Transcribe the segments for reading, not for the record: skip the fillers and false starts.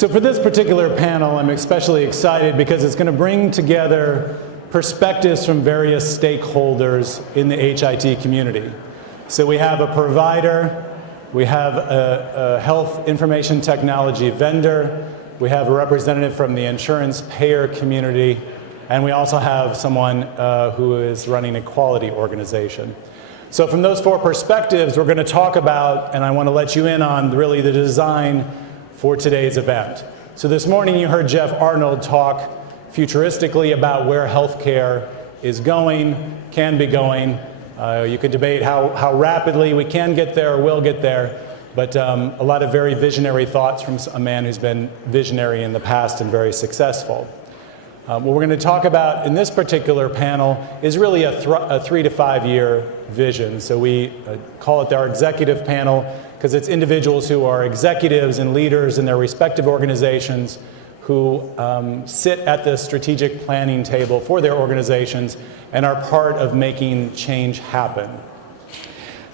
So for this particular panel, I'm especially excited because it's going to bring together perspectives from various stakeholders in the HIT community. So we have a provider, we have a health information technology vendor, we have a representative from the insurance payer community, and we also have someone who is running a quality organization. So from those four perspectives, we're going to talk about, and I want to let you in on really the design for today's event. So this morning you heard Jeff Arnold talk futuristically about where healthcare is going, can be going. You could debate how rapidly we can get there or will get there, but a lot of very visionary thoughts from a man who's been visionary in the past and very successful. What we're going to talk about in this particular panel is really a 3 to 5 year vision. So we call it our executive panel because it's individuals who are executives and leaders in their respective organizations who sit at the strategic planning table for their organizations and are part of making change happen.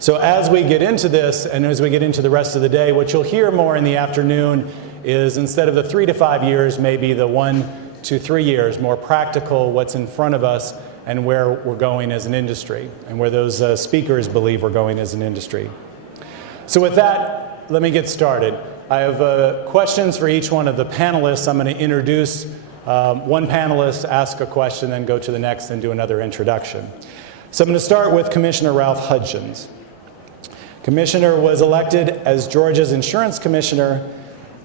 So as we get into this and as we get into the rest of the day, what you'll hear more in the afternoon is instead of the 3 to 5 years, maybe the 1 to 3 years, more practical, what's in front of us and where we're going as an industry and where those speakers believe we're going as an industry. So with that, let me get started. I have questions for each one of the panelists. I'm going to introduce one panelist, ask a question, then go to the next and do another introduction. So I'm going to start with Commissioner Ralph Hudgens. Commissioner was elected as Georgia's insurance commissioner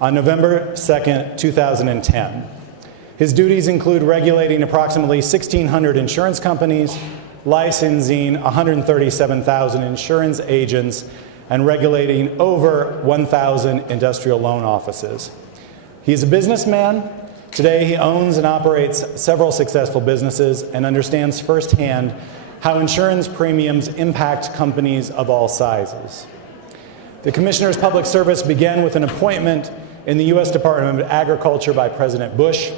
on November 2nd, 2010. His duties include regulating approximately 1,600 insurance companies, licensing 137,000 insurance agents, and regulating over 1,000 industrial loan offices. He's a businessman. Today he owns and operates several successful businesses and understands firsthand how insurance premiums impact companies of all sizes. The Commissioner's public service began with an appointment in the U.S. Department of Agriculture by President Bush.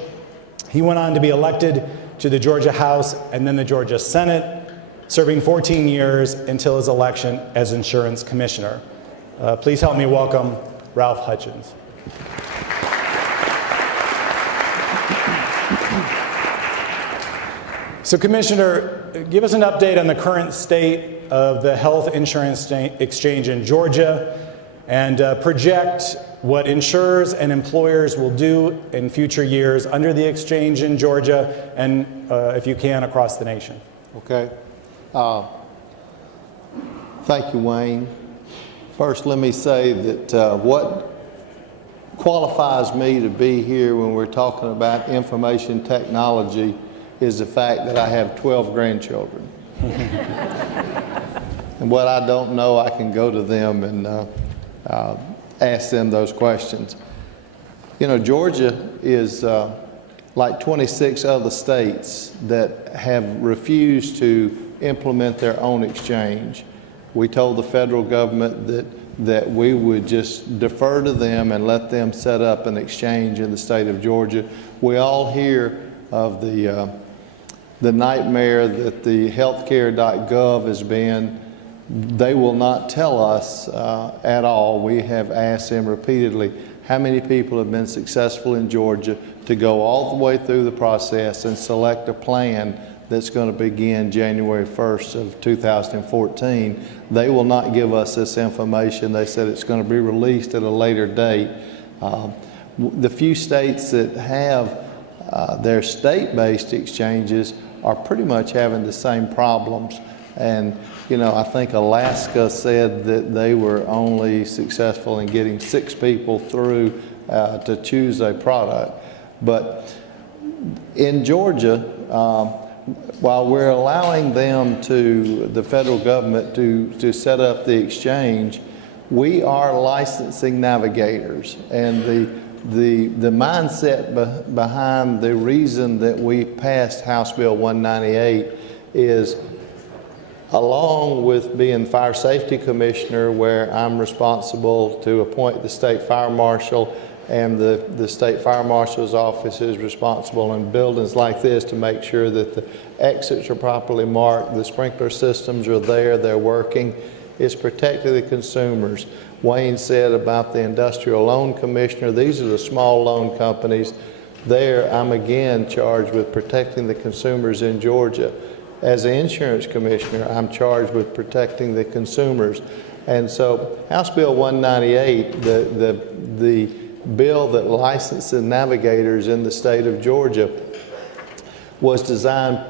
He went on to be elected to the Georgia House and then the Georgia Senate, serving 14 years until his election as insurance commissioner. Please help me welcome Ralph Hudgens. So Commissioner, give us an update on the current state of the health insurance exchange in Georgia and project what insurers and employers will do in future years under the exchange in Georgia and, if you can, across the nation. Okay. Thank you, Wayne. First, let me say that what qualifies me to be here when we're talking about information technology is the fact that I have 12 grandchildren. And what I don't know, I can go to them and ask them those questions. You know, Georgia is like 26 other states that have refused to implement their own exchange. We told the federal government that we would just defer to them and let them set up an exchange in the state of Georgia. We all hear of the nightmare that the healthcare.gov has been. They will not tell us at all. We have asked them repeatedly how many people have been successful in Georgia to go all the way through the process and select a plan that's going to begin January 1st of 2014. They will not give us this information. They said it's going to be released at a later date. The few states that have their state-based exchanges are pretty much having the same problems. And, you know, I think Alaska said that they were only successful in getting 6 people through to choose a product. But in Georgia, while we're allowing them the federal government to set up the exchange, we are licensing navigators. And the mindset behind the reason that we passed House Bill 198 is, along with being fire safety commissioner, where I'm responsible to appoint the state fire marshal, and the state fire marshal's office is responsible in buildings like this to make sure that the exits are properly marked, the sprinkler systems are there, they're working. is protecting the consumers. Wayne said about the Industrial Loan Commissioner, these are the small loan companies. There, I'm again charged with protecting the consumers in Georgia. As an insurance commissioner, I'm charged with protecting the consumers. And so House Bill 198, the bill that licenses navigators in the state of Georgia, was designed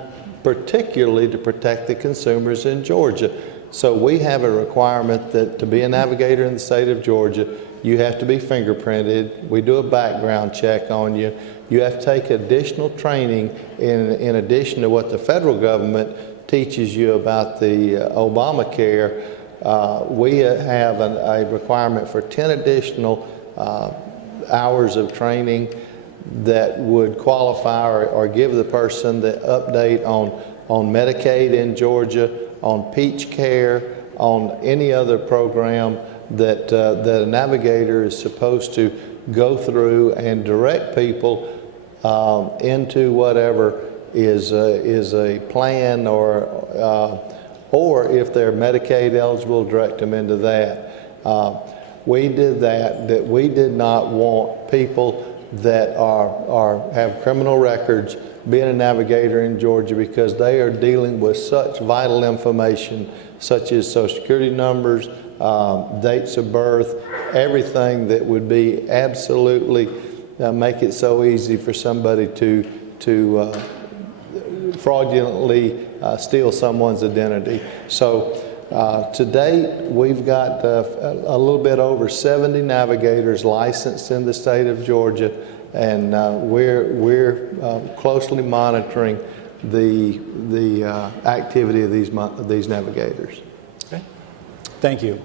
particularly to protect the consumers in Georgia. So we have a requirement that to be a navigator in the state of Georgia, you have to be fingerprinted. We do a background check on you. You have to take additional training in addition to what the federal government teaches you about the Obamacare. We have a requirement for 10 additional hours of training that would qualify or give the person the update on Medicaid in Georgia, on Peach Care, on any other program that a navigator is supposed to go through and direct people into whatever is a plan, or if they're Medicaid eligible, direct them into that. We did that we did not want people that have criminal records being a navigator in Georgia, because they are dealing with such vital information such as Social Security numbers, dates of birth, everything that would be absolutely make it so easy for somebody to fraudulently steal someone's identity. So to date, we've got a little bit over 70 navigators licensed in the state of Georgia, and we're closely monitoring the activity of these navigators. Okay. Thank you.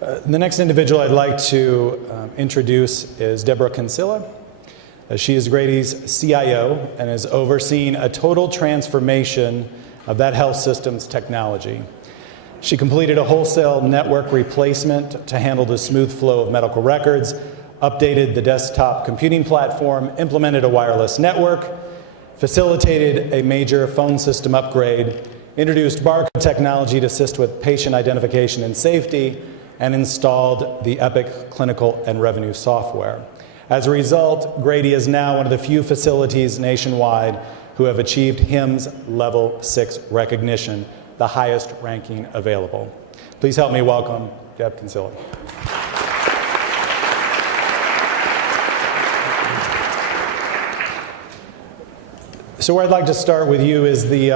The next individual I'd like to introduce is Deborah Kinsella. She is Grady's CIO and has overseen a total transformation of that health system's technology. She completed a wholesale network replacement to handle the smooth flow of medical records, updated the desktop computing platform, implemented a wireless network, facilitated a major phone system upgrade, introduced barcode technology to assist with patient identification and safety, and installed the Epic clinical and revenue software. As a result, Grady is now one of the few facilities nationwide who have achieved HIMSS Level 6 recognition, the highest ranking available. Please help me welcome Deb Kinsella. So where I'd like to start with you is the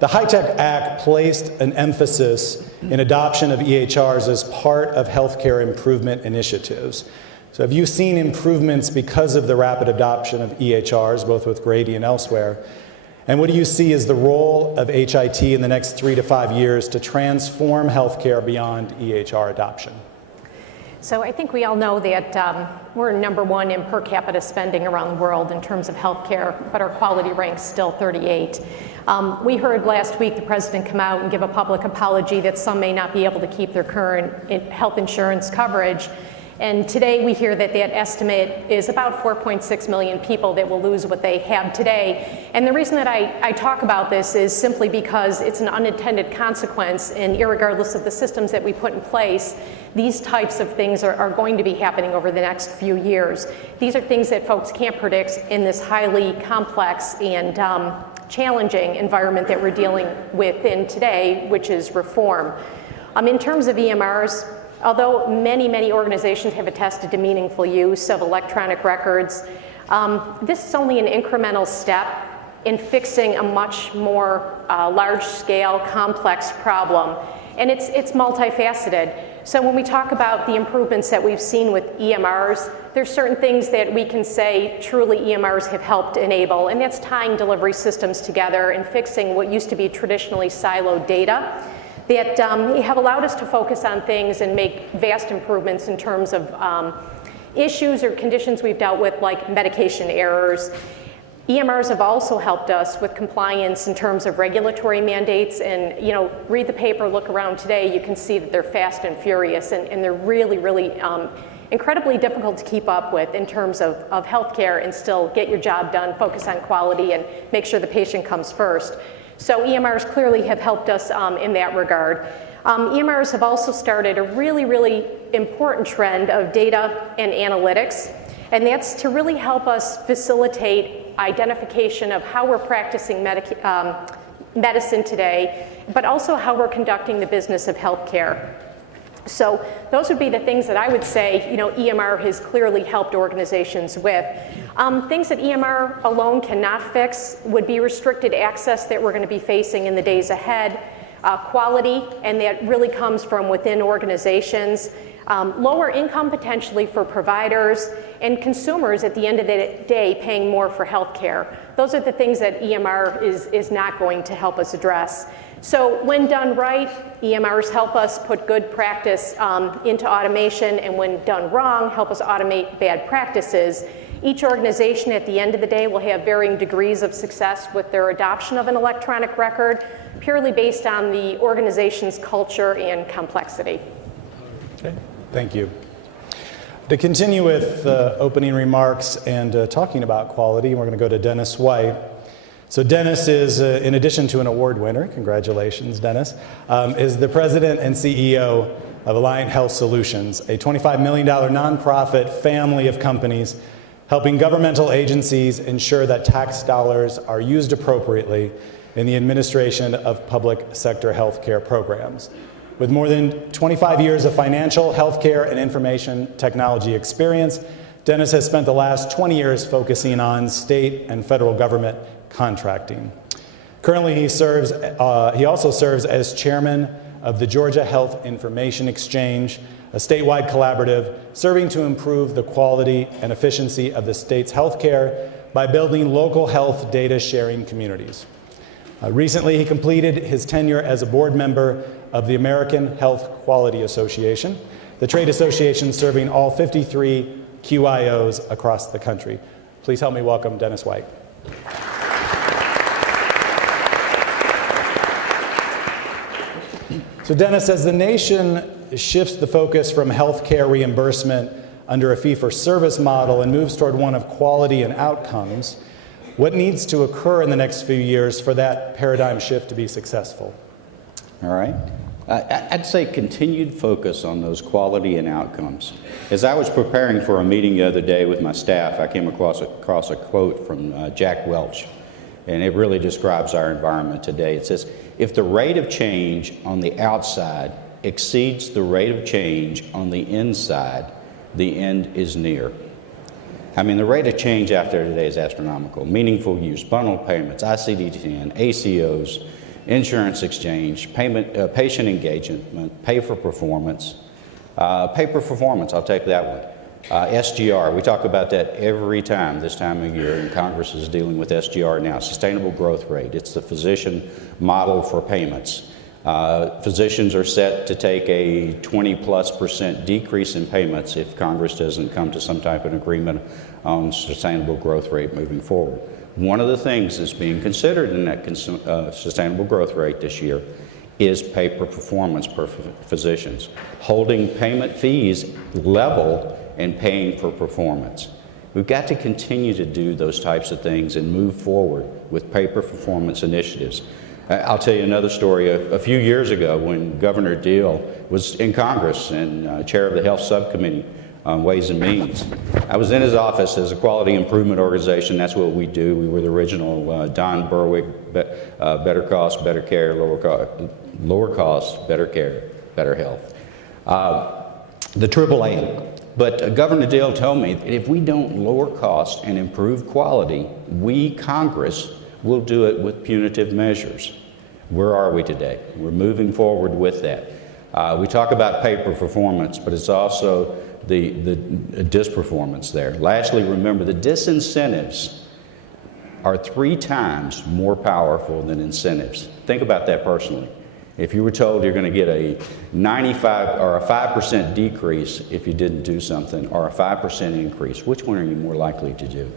HITECH Act placed an emphasis in adoption of EHRs as part of healthcare improvement initiatives. So have you seen improvements because of the rapid adoption of EHRs, both with Grady and elsewhere? And what do you see as the role of HIT in the next 3 to 5 years to transform healthcare beyond EHR adoption? So I think we all know that we're #1 in per capita spending around the world in terms of healthcare, but our quality rank's still 38. We heard last week the president come out and give a public apology that some may not be able to keep their current health insurance coverage. And today we hear that that estimate is about 4.6 million people that will lose what they have today. And the reason that I talk about this is simply because it's an unintended consequence, and irregardless of the systems that we put in place, these types of things are going to be happening over the next few years. These are things that folks can't predict in this highly complex and challenging environment that we're dealing with in today, which is reform. In terms of EMRs, although many organizations have attested to meaningful use of electronic records, this is only an incremental step in fixing a much more large-scale, complex problem. And it's multifaceted. So when we talk about the improvements that we've seen with EMRs, there's certain things that we can say truly EMRs have helped enable, and that's tying delivery systems together and fixing what used to be traditionally siloed data that have allowed us to focus on things and make vast improvements in terms of issues or conditions we've dealt with, like medication errors. EMRs have also helped us with compliance in terms of regulatory mandates, and read the paper, look around today, you can see that they're fast and furious, and they're really incredibly difficult to keep up with in terms of healthcare and still get your job done, focus on quality, and make sure the patient comes first. So EMRs clearly have helped us in that regard. EMRs have also started a really important trend of data and analytics, and that's to really help us facilitate identification of how we're practicing medicine today, but also how we're conducting the business of healthcare. So those would be the things that I would say, EMR has clearly helped organizations with. Things that EMR alone cannot fix would be restricted access that we're going to be facing in the days ahead, quality, and that really comes from within organizations, lower income potentially for providers, and consumers at the end of the day paying more for healthcare. Those are the things that EMR is not going to help us address. So when done right, EMRs help us put good practice into automation, and when done wrong, help us automate bad practices. Each organization at the end of the day will have varying degrees of success with their adoption of an electronic record, purely based on the organization's culture and complexity. Okay, thank you. To continue with opening remarks and talking about quality, we're going to go to Dennis White. So Dennis is, in addition to an award winner, congratulations, Dennis, is the president and CEO of Alliant Health Solutions, a $25 million nonprofit family of companies helping governmental agencies ensure that tax dollars are used appropriately in the administration of public sector healthcare programs. With more than 25 years of financial, healthcare, and information technology experience, Dennis has spent the last 20 years focusing on state and federal government contracting. Currently, he also serves as chairman of the Georgia Health Information Exchange, a statewide collaborative serving to improve the quality and efficiency of the state's healthcare by building local health data sharing communities. Recently, he completed his tenure as a board member of the American Health Quality Association, the trade association serving all 53 QIOs across the country. Please help me welcome Dennis White. So Dennis, as the nation shifts the focus from healthcare reimbursement under a fee-for-service model and moves toward one of quality and outcomes, what needs to occur in the next few years for that paradigm shift to be successful? All right. I'd say continued focus on those quality and outcomes. As I was preparing for a meeting the other day with my staff, I came across a quote from Jack Welch, and it really describes our environment today. It says, "If the rate of change on the outside exceeds the rate of change on the inside, the end is near." I mean, the rate of change out there today is astronomical. Meaningful use, bundle payments, ICD-10, ACOs, insurance exchange, patient engagement, pay for performance. Pay for performance, I'll take that one. SGR, we talk about that every time this time of year, and Congress is dealing with SGR now, sustainable growth rate. It's the physician model for payments. Physicians are set to take a 20+% decrease in payments if Congress doesn't come to some type of agreement on sustainable growth rate moving forward. One of the things that's being considered in that sustainable growth rate this year is pay per performance per physicians, holding payment fees level and paying for performance. We've got to continue to do those types of things and move forward with pay per performance initiatives. I'll tell you another story. A few years ago, when Governor Deal was in Congress and chair of the Health Subcommittee on Ways and Means, I was in his office as a quality improvement organization. That's what we do. We were the original Don Berwick, better cost, better care, lower cost, better care, better health. The AAA. But Governor Deal told me that if we don't lower cost and improve quality, we, Congress, will do it with punitive measures. Where are we today? We're moving forward with that. We talk about pay per performance, but it's also the disperformance there. Lastly, remember the disincentives are 3 times more powerful than incentives. Think about that personally. If you were told you're going to get a 95 or a 5% decrease if you didn't do something, or a 5% increase, which one are you more likely to do?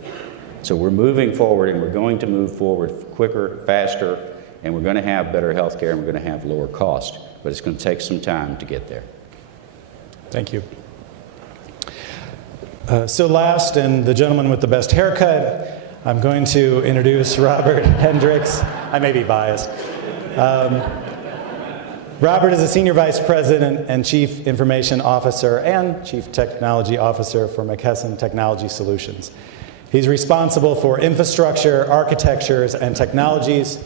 So we're moving forward, and we're going to move forward quicker, faster, and we're going to have better health care, and we're going to have lower cost. But it's going to take some time to get there. Thank you. So last, and the gentleman with the best haircut, I'm going to introduce Robert Hendricks. I may be biased. Robert is a Senior Vice President and Chief Information Officer and Chief Technology Officer for McKesson Technology Solutions. He's responsible for infrastructure, architectures, and technologies,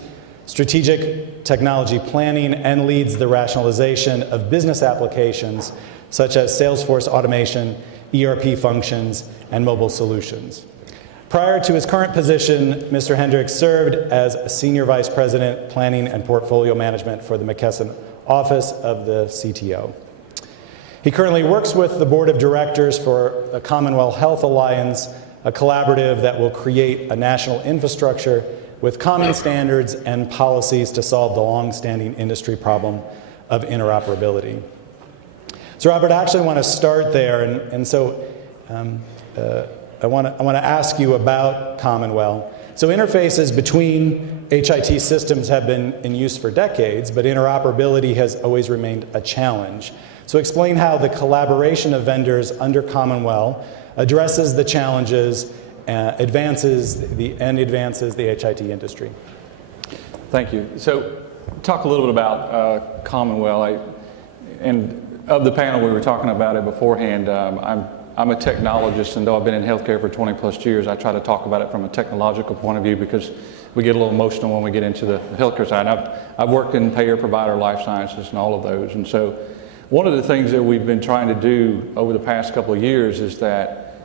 strategic technology planning, and leads the rationalization of business applications such as Salesforce automation, ERP functions, and mobile solutions. Prior to his current position, Mr. Hendricks served as Senior Vice President, Planning and Portfolio Management for the McKesson Office of the CTO. He currently works with the Board of Directors for the Commonwealth Health Alliance, a collaborative that will create a national infrastructure with common standards and policies to solve the long-standing industry problem of interoperability. So Robert, I actually want to start there, and so I want to ask you about Commonwealth. So interfaces between HIT systems have been in use for decades, but interoperability has always remained a challenge. So explain how the collaboration of vendors under Commonwealth addresses the challenges, advances the HIT industry. Thank you. So talk a little bit about Commonwealth. And of the panel, we were talking about it beforehand. I'm a technologist, and though I've been in healthcare for 20 plus years, I try to talk about it from a technological point of view because we get a little emotional when we get into the healthcare side. I've worked in payer, provider, life sciences, and all of those. And so one of the things that we've been trying to do over the past couple of years is that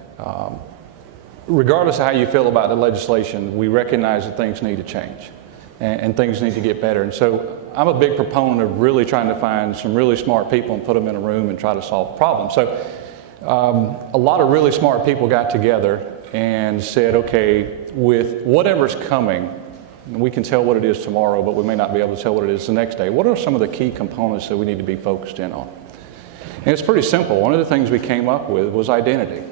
regardless of how you feel about the legislation, we recognize that things need to change and things need to get better. And so I'm a big proponent of really trying to find some really smart people and put them in a room and try to solve the problem. So a lot of really smart people got together and said, okay, with whatever's coming, we can tell what it is tomorrow, but we may not be able to tell what it is the next day. What are some of the key components that we need to be focused in on? And it's pretty simple. One of the things we came up with was identity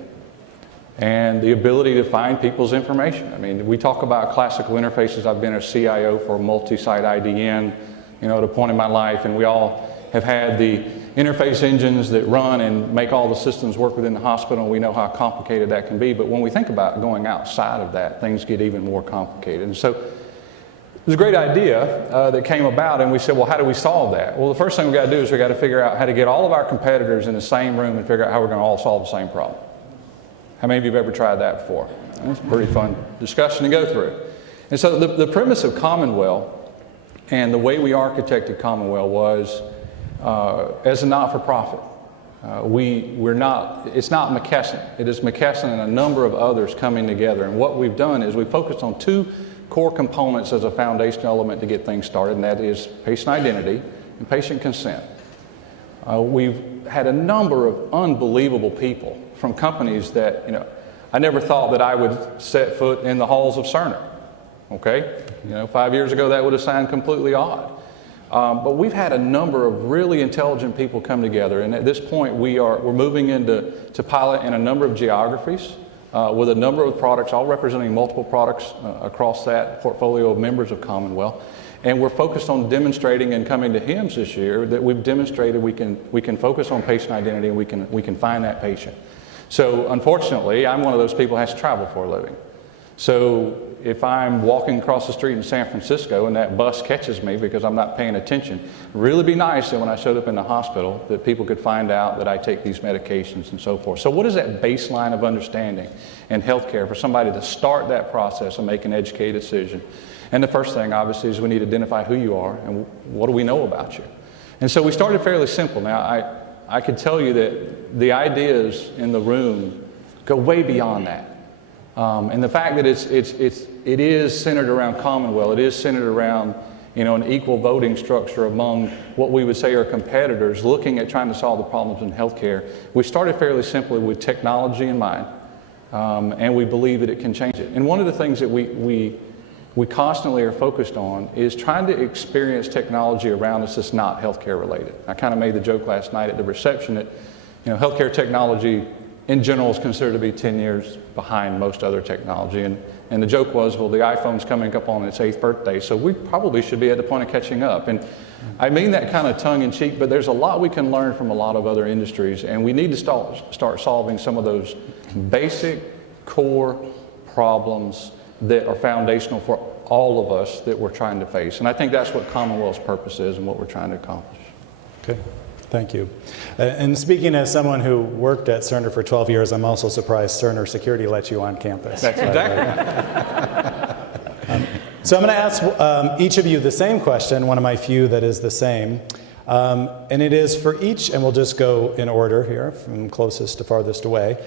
and the ability to find people's information. I mean, we talk about classical interfaces. I've been a CIO for a multi-site IDN, at a point in my life, and we all have had the interface engines that run and make all the systems work within the hospital, and we know how complicated that can be. But when we think about going outside of that, things get even more complicated. And so it was a great idea that came about, and we said, well, how do we solve that? Well, the first thing we got to do is we got to figure out how to get all of our competitors in the same room and figure out how we're going to all solve the same problem. How many of you have ever tried that before? It's a pretty fun discussion to go through. And so the premise of Commonwealth and the way we architected Commonwealth was as a not-for-profit. It's not McKesson. It is McKesson and a number of others coming together. And what we've done is we focused on two core components as a foundational element to get things started, and that is patient identity and patient consent. We've had a number of unbelievable people from companies that, I never thought that I would set foot in the halls of Cerner. Okay? 5 years ago that would have sounded completely odd. But we've had a number of really intelligent people come together, and at this point we're moving into pilot in a number of geographies with a number of products, all representing multiple products across that portfolio of members of Commonwealth. And we're focused on demonstrating and coming to HIMSS this year that we've demonstrated we can focus on patient identity and we can find that patient. So unfortunately, I'm one of those people who has to travel for a living. So if I'm walking across the street in San Francisco and that bus catches me because I'm not paying attention, it'd really be nice that when I showed up in the hospital that people could find out that I take these medications and so forth. So what is that baseline of understanding in healthcare for somebody to start that process and make an educated decision? And the first thing, obviously, is we need to identify who you are and what do we know about you. And so we started fairly simple. Now, I could tell you that the ideas in the room go way beyond that. And the fact that it is centered around Commonwealth, it is centered around an equal voting structure among what we would say are competitors looking at trying to solve the problems in healthcare. We started fairly simply with technology in mind, and we believe that it can change it. And one of the things that we constantly are focused on is trying to experience technology around us that's not healthcare related. I kind of made the joke last night at the reception that healthcare technology in general is considered to be 10 years behind most other technology. And the joke was, well, the iPhone's coming up on its 8th birthday, so we probably should be at the point of catching up. And I mean that kind of tongue in cheek, but there's a lot we can learn from a lot of other industries, and we need to start solving some of those basic core problems that are foundational for all of us that we're trying to face. And I think that's what Commonwealth's purpose is and what we're trying to accomplish. Okay, thank you. And speaking as someone who worked at Cerner for 12 years, I'm also surprised Cerner Security let you on campus. That's exactly. So I'm going to ask each of you the same question, one of my few that is the same. And it is for each, and we'll just go in order here, from closest to farthest away.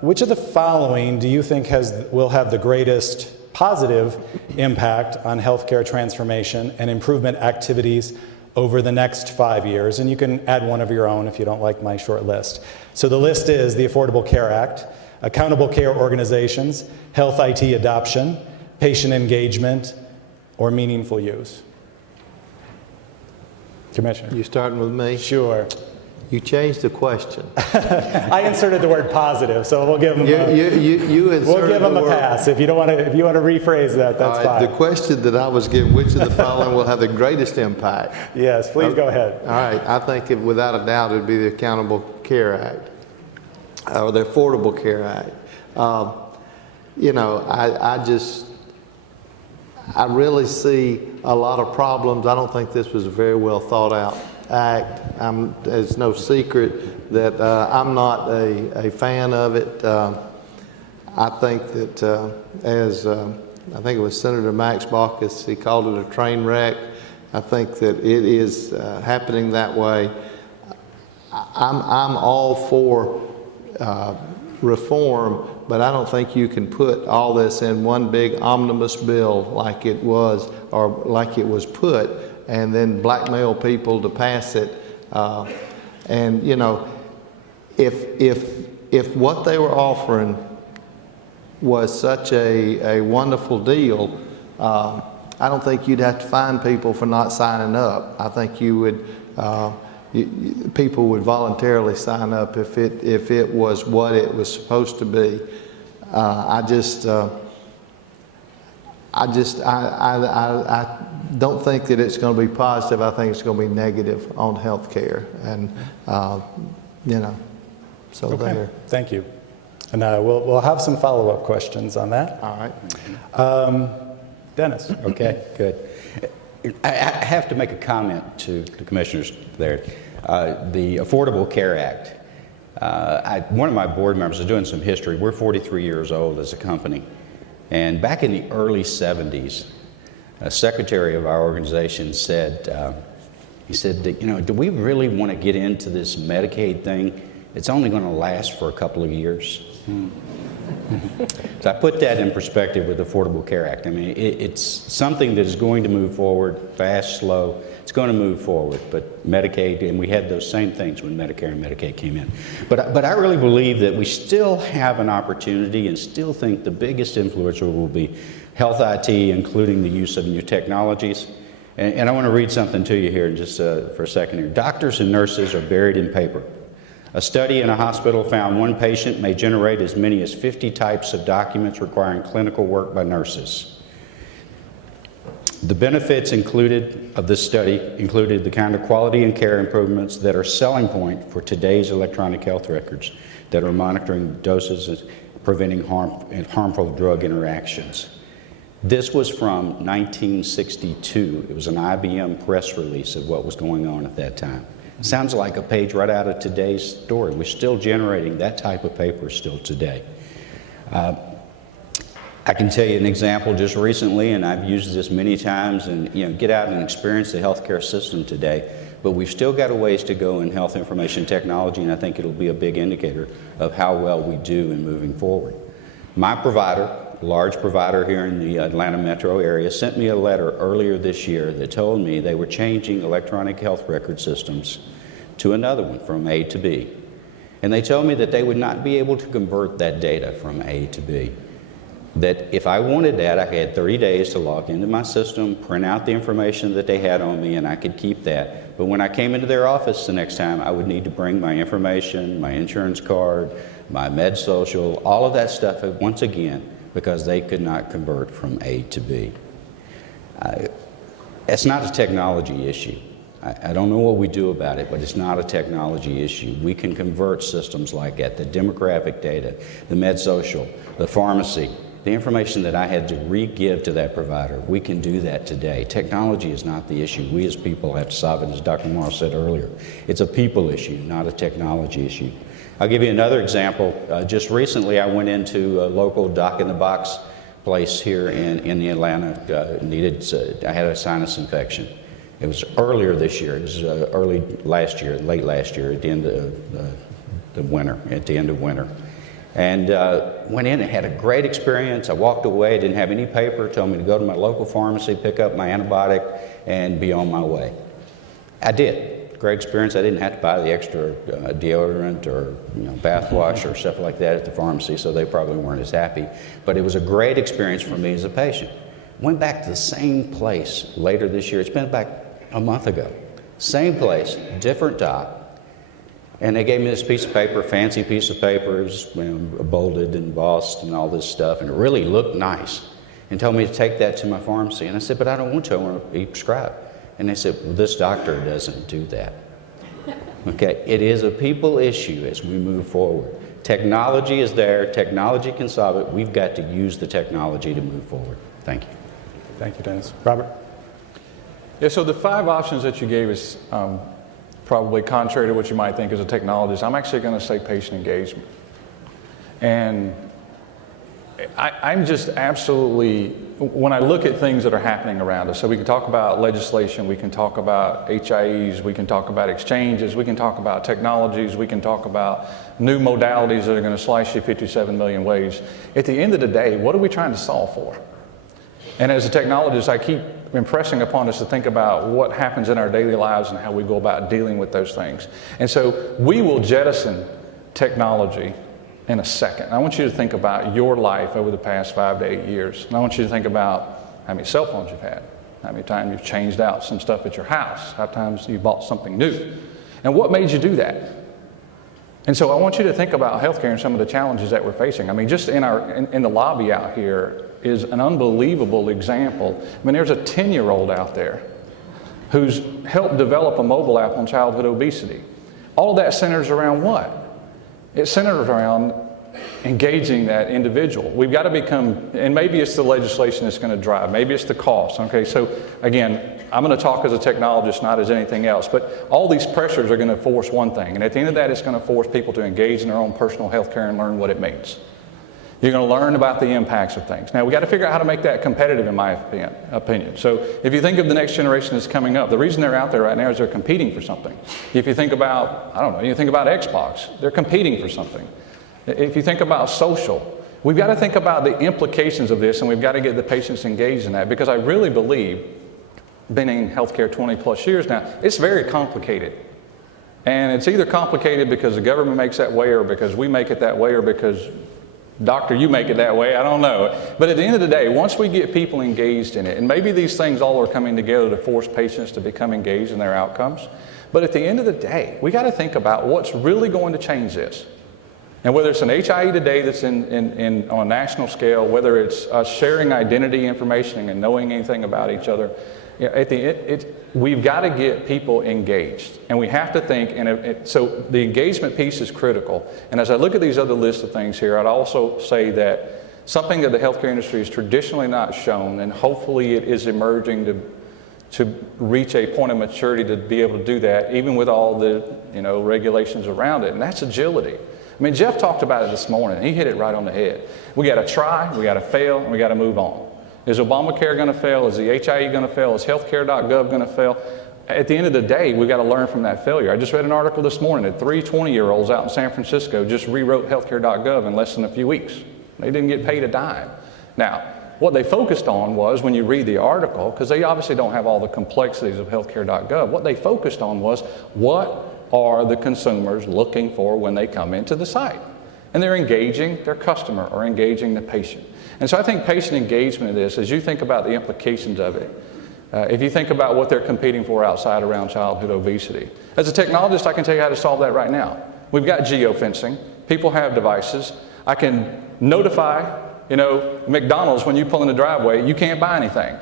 Which of the following do you think will have the greatest positive impact on healthcare transformation and improvement activities over the next 5 years? And you can add one of your own if you don't like my short list. So the list is the Affordable Care Act, accountable care organizations, health IT adoption, patient engagement, or meaningful use. Commissioner. You starting with me? Sure. You changed the question. I inserted the word positive, so we'll give them You we'll inserted give them the a word. pass. If you want to rephrase that, that's All right, fine. the question that I was given, which of the following will have the greatest impact? Yes, please go ahead. All right, I think without a doubt it would be the Accountable Care Act, or the Affordable Care Act. You know, I really see a lot of problems. I don't think this was a very well thought out act. It's no secret that I'm not a fan of it. I think that I think it was Senator Max Baucus, he called it a train wreck. I think that it is happening that way. I'm all for reform, but I don't think you can put all this in one big omnibus bill like it was, or like it was put, and then blackmail people to pass it. And you know, if what they were offering was such a wonderful deal, I don't think you'd have to fine people for not signing up. I think you would. People would voluntarily sign up if it was what it was supposed to be. I don't think that it's going to be positive. I think it's going to be negative on health care, and you know, so Okay, there. thank you. And we'll have some follow-up questions on that. All right. Dennis. Okay, good. I have to make a comment to the commissioners there. The Affordable Care Act. One of my board members is doing some history. We're 43 years old as a company. And back in the early 70s, a secretary of our organization said, he said, that, you know, do we really want to get into this Medicaid thing? It's only going to last for a couple of years. So I put that in perspective with the Affordable Care Act. I mean, it's something that is going to move forward, fast, slow. It's going to move forward. But Medicaid, and we had those same things when Medicare and Medicaid came in. But I really believe that we still have an opportunity, and still think the biggest influencer will be health IT, including the use of new technologies. And I want to read something to you here just for a second here. Doctors and nurses are buried in paper. A study in a hospital found one patient may generate as many as 50 types of documents requiring clinical work by nurses. The benefits included of this study included the kind of quality and care improvements that are selling point for today's electronic health records that are monitoring doses and preventing harmful drug interactions. This was from 1962. It was an IBM press release of what was going on at that time. Sounds like a page right out of today's story. We're still generating that type of paper still today. I can tell you an example just recently, and I've used this many times, and you know, get out and experience the healthcare system today. But we've still got a ways to go in health information technology, and I think it'll be a big indicator of how well we do in moving forward. My provider, large provider here in the Atlanta metro area, sent me a letter earlier this year that told me they were changing electronic health record systems to another one from A to B. And they told me that they would not be able to convert that data from A to B. That if I wanted that, I had 30 days to log into my system, print out the information that they had on me, and I could keep that. But when I came into their office the next time, I would need to bring my information, my insurance card, my med social, all of that stuff once again, because they could not convert from A to B. It's not a technology issue. I don't know what we do about it, but it's not a technology issue. We can convert systems like that, the demographic data, the med social, the pharmacy, the information that I had to re-give to that provider, we can do that today. Technology is not the issue. We as people have to solve it, as Dr. Morrow said earlier. It's a people issue, not a technology issue. I'll give you another example. Just recently, I went into a local doc-in-the-box place here in the Atlanta. I had a sinus infection. It was earlier this year. It was late last year, at the end of the winter. And went in and had a great experience. I walked away, didn't have any paper, told me to go to my local pharmacy, pick up my antibiotic, and be on my way. I did. Great experience. I didn't have to buy the extra deodorant or bath wash or stuff like that at the pharmacy, so they probably weren't as happy. But it was a great experience for me as a patient. Went back to the same place later this year. It's been back a month ago. Same place, different doc. And they gave me this piece of paper, fancy piece of paper, it was bolded and embossed and all this stuff, and it really looked nice, and told me to take that to my pharmacy. And I said, but I don't want to, I want to be prescribed. And they said, well, this doctor doesn't do that. Okay, it is a people issue as we move forward. Technology is there, technology can solve it, we've got to use the technology to move forward. Thank you. Thank you, Dennis. Robert? Yeah, so the 5 options that you gave us, probably contrary to what you might think as a technologist, I'm actually going to say patient engagement. And I'm just absolutely, when I look at things that are happening around us, so we can talk about legislation, we can talk about HIEs, we can talk about exchanges, we can talk about technologies, we can talk about new modalities that are going to slice you 57 million ways. At the end of the day, what are we trying to solve for? And as a technologist, I keep impressing upon us to think about what happens in our daily lives and how we go about dealing with those things. And so we will jettison technology in a second. I want you to think about your life over the past 5 to 8 years. And I want you to think about how many cell phones you've had, how many times you've changed out some stuff at your house, how many times you bought something new, and what made you do that. And so I want you to think about healthcare and some of the challenges that we're facing. I mean, just in the lobby out here is an unbelievable example. I mean, there's a 10-year-old out there who's helped develop a mobile app on childhood obesity. All of that centers around what? It centers around engaging that individual. We've got to become, and maybe it's the legislation that's going to drive, maybe it's the cost. Okay, so again, I'm going to talk as a technologist, not as anything else, but all these pressures are going to force one thing, and at the end of that, it's going to force people to engage in their own personal health care and learn what it means. You're going to learn about the impacts of things. Now, we've got to figure out how to make that competitive, in my opinion. So if you think of the next generation that's coming up, the reason they're out there right now is they're competing for something. If you think about, I don't know, you think about Xbox, they're competing for something. If you think about social, we've got to think about the implications of this, and we've got to get the patients engaged in that, because I really believe, been in healthcare 20 plus years now, it's very complicated. And it's either complicated because the government makes that way, or because we make it that way, or because doctor, you make it that way, I don't know. But at the end of the day, once we get people engaged in it, and maybe these things all are coming together to force patients to become engaged in their outcomes, but at the end of the day, we got to think about what's really going to change this. And whether it's an HIE today that's on a national scale, whether it's us sharing identity information and knowing anything about each other, we've got to get people engaged. And we have to think, so the engagement piece is critical. And as I look at these other lists of things here, I'd also say that something that the healthcare industry has traditionally not shown, and hopefully it is emerging to reach a point of maturity to be able to do that, even with all the regulations around it, and that's agility. I mean, Jeff talked about it this morning. He hit it right on the head. We got to try, we got to fail, and we got to move on. Is Obamacare going to fail? Is the HIE going to fail? Is healthcare.gov going to fail? At the end of the day, we've got to learn from that failure. I just read an article this morning that 3 20-year-olds out in San Francisco just rewrote healthcare.gov in less than a few weeks. They didn't get paid a dime. Now, what they focused on was, when you read the article, because they obviously don't have all the complexities of healthcare.gov, what they focused on was, what are the consumers looking for when they come into the site? And they're engaging their customer or engaging the patient. And so I think patient engagement in this, as you think about the implications of it, if you think about what they're competing for outside around childhood obesity. As a technologist, I can tell you how to solve that right now. We've got geofencing. People have devices. I can notify, McDonald's, when you pull in the driveway, you can't buy anything.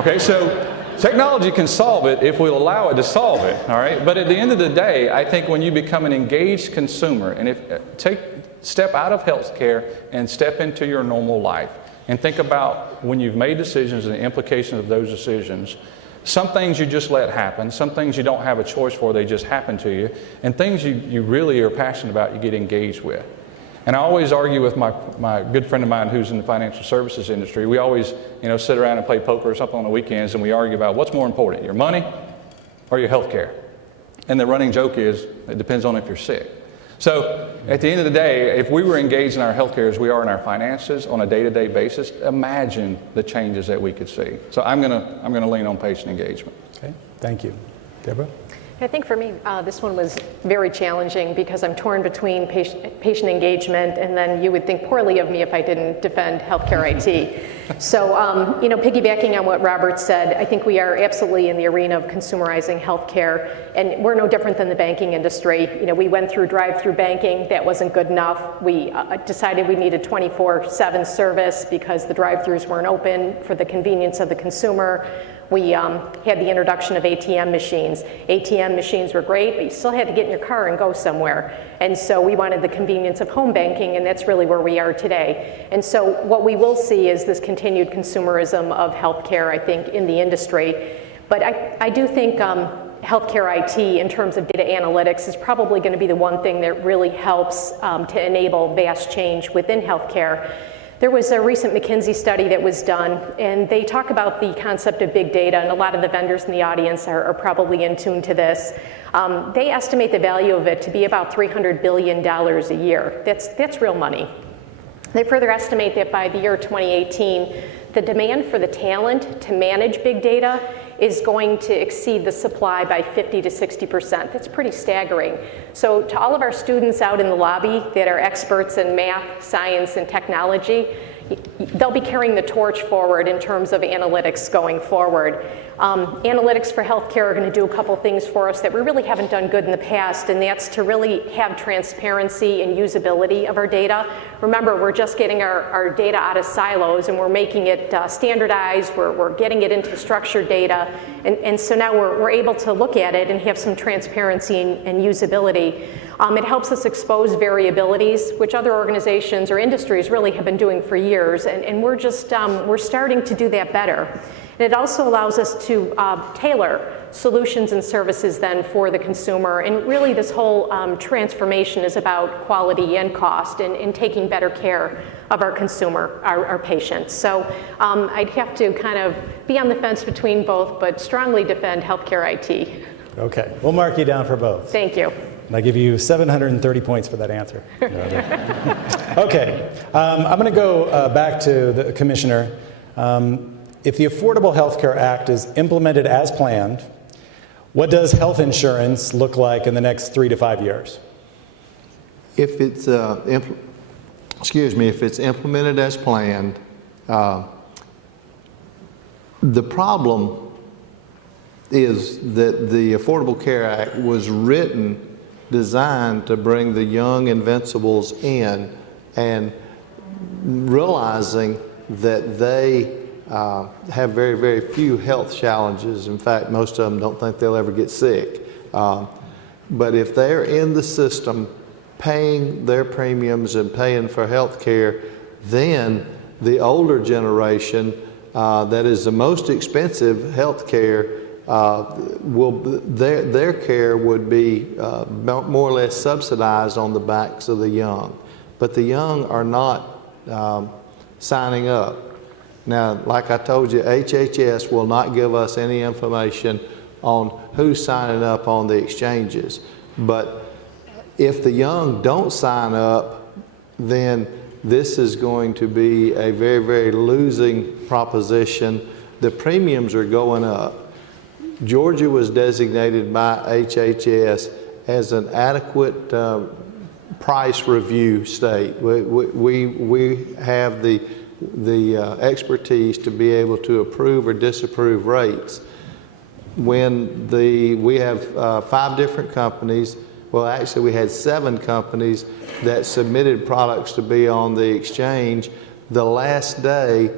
Okay, so technology can solve it if we'll allow it to solve it, all right? But at the end of the day, I think when you become an engaged consumer, and step out of healthcare and step into your normal life and think about when you've made decisions and the implications of those decisions. Some things you just let happen, some things you don't have a choice for, they just happen to you, and things you really are passionate about, you get engaged with. And I always argue with my good friend of mine who's in the financial services industry. We always, sit around and play poker or something on the weekends, and we argue about what's more important, your money or your health care. And the running joke is, it depends on if you're sick. So at the end of the day, if we were engaged in our healthcare as we are in our finances on a day-to-day basis, imagine the changes that we could see. So I'm gonna lean on patient engagement. Okay, thank you. Deborah? I think for me, this one was very challenging because I'm torn between patient engagement, and then you would think poorly of me if I didn't defend healthcare IT. So, piggybacking on what Robert said, I think we are absolutely in the arena of consumerizing healthcare, and we're no different than the banking industry. We went through drive-through banking, that wasn't good enough. We decided we needed 24/7 service because the drive-throughs weren't open for the convenience of the consumer. We had the introduction of ATM machines. ATM machines were great, but you still had to get in your car and go somewhere. And so we wanted the convenience of home banking, and that's really where we are today. And so what we will see is this continued consumerism of healthcare, I think, in the industry. But I do think healthcare IT, in terms of data analytics, is probably going to be the one thing that really helps to enable vast change within healthcare. There was a recent McKinsey study that was done, and they talk about the concept of big data, and a lot of the vendors in the audience are probably in tune to this. They estimate the value of it to be about $300 billion a year. That's real money. They further estimate that by the year 2018, the demand for the talent to manage big data is going to exceed the supply by 50 to 60%. That's pretty staggering. So to all of our students out in the lobby that are experts in math, science, and technology, they'll be carrying the torch forward in terms of analytics going forward. Analytics for healthcare are going to do a couple things for us that we really haven't done good in the past, and that's to really have transparency and usability of our data. Remember, we're just getting our data out of silos, and we're making it standardized, we're getting it into structured data, and so now we're able to look at it and have some transparency and usability. It helps us expose variabilities, which other organizations or industries really have been doing for years, and we're just, we're starting to do that better. And it also allows us to tailor solutions and services then for the consumer, and really this whole transformation is about quality and cost and taking better care of our consumer, our patients. So I'd have to kind of be on the fence between both, but strongly defend healthcare IT. Okay, we'll mark you down for both. Thank you. And I give you 730 points for that answer. Okay, I'm going to go back to the Commissioner. If the Affordable Health Care Act is implemented as planned, what does health insurance look like in the next 3 to 5 years? If it's if it's implemented as planned, the problem is that the Affordable Care Act was designed to bring the young invincibles in, and realizing that they have very, very few health challenges. In fact, most of them don't think they'll ever get sick. But if they're in the system paying their premiums and paying for health care, then the older generation that is the most expensive health care their care would be more or less subsidized on the backs of the young. But the young are not signing up. Now, like I told you, HHS will not give us any information on who's signing up on the exchanges. But if the young don't sign up, then this is going to be a very, very losing proposition. The premiums are going up. Georgia was designated by HHS as an adequate price review state. We have the expertise to be able to approve or disapprove rates. When we have 5 different companies, well, actually we had 7 companies that submitted products to be on the exchange. The last day,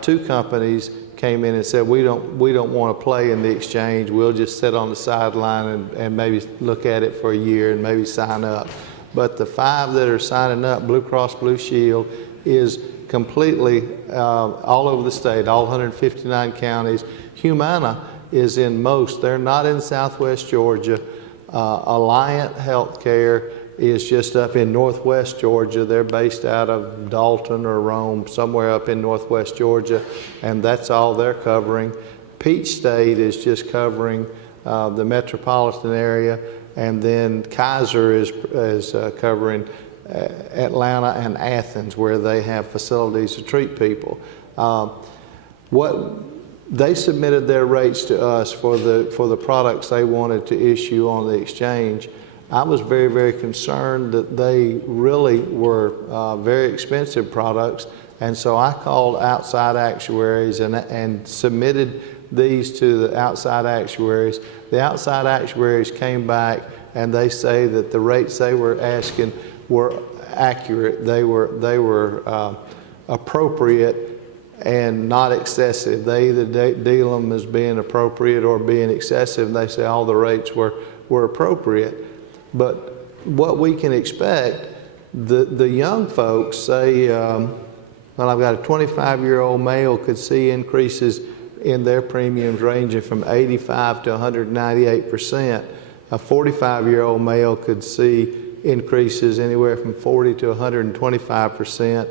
2 companies came in and said, we don't want to play in the exchange. We'll just sit on the sideline and maybe look at it for a year and maybe sign up. but the 5 that are signing up, Blue Cross Blue Shield, is completely all over the state, all 159 counties. Humana is in most. They're not in Southwest Georgia. Alliant Healthcare is just up in Northwest Georgia. They're based out of Dalton or Rome, somewhere up in Northwest Georgia, and that's all they're covering. Peach State is just covering the metropolitan area, and then Kaiser is covering Atlanta and Athens, where they have facilities to treat people. They submitted their rates to us for the products they wanted to issue on the exchange. I was very, very concerned that they really were very expensive products, and so I called outside actuaries and submitted these to the outside actuaries. The outside actuaries came back and they say that the rates they were asking were accurate. They were appropriate and not excessive. They either deal them as being appropriate or being excessive, and they say all the rates were appropriate. But what we can expect, the young folks say, well, I've got a 25-year-old male could see increases in their premiums ranging from 85 to 198%. A 45-year-old male could see increases anywhere from 40 to 125%.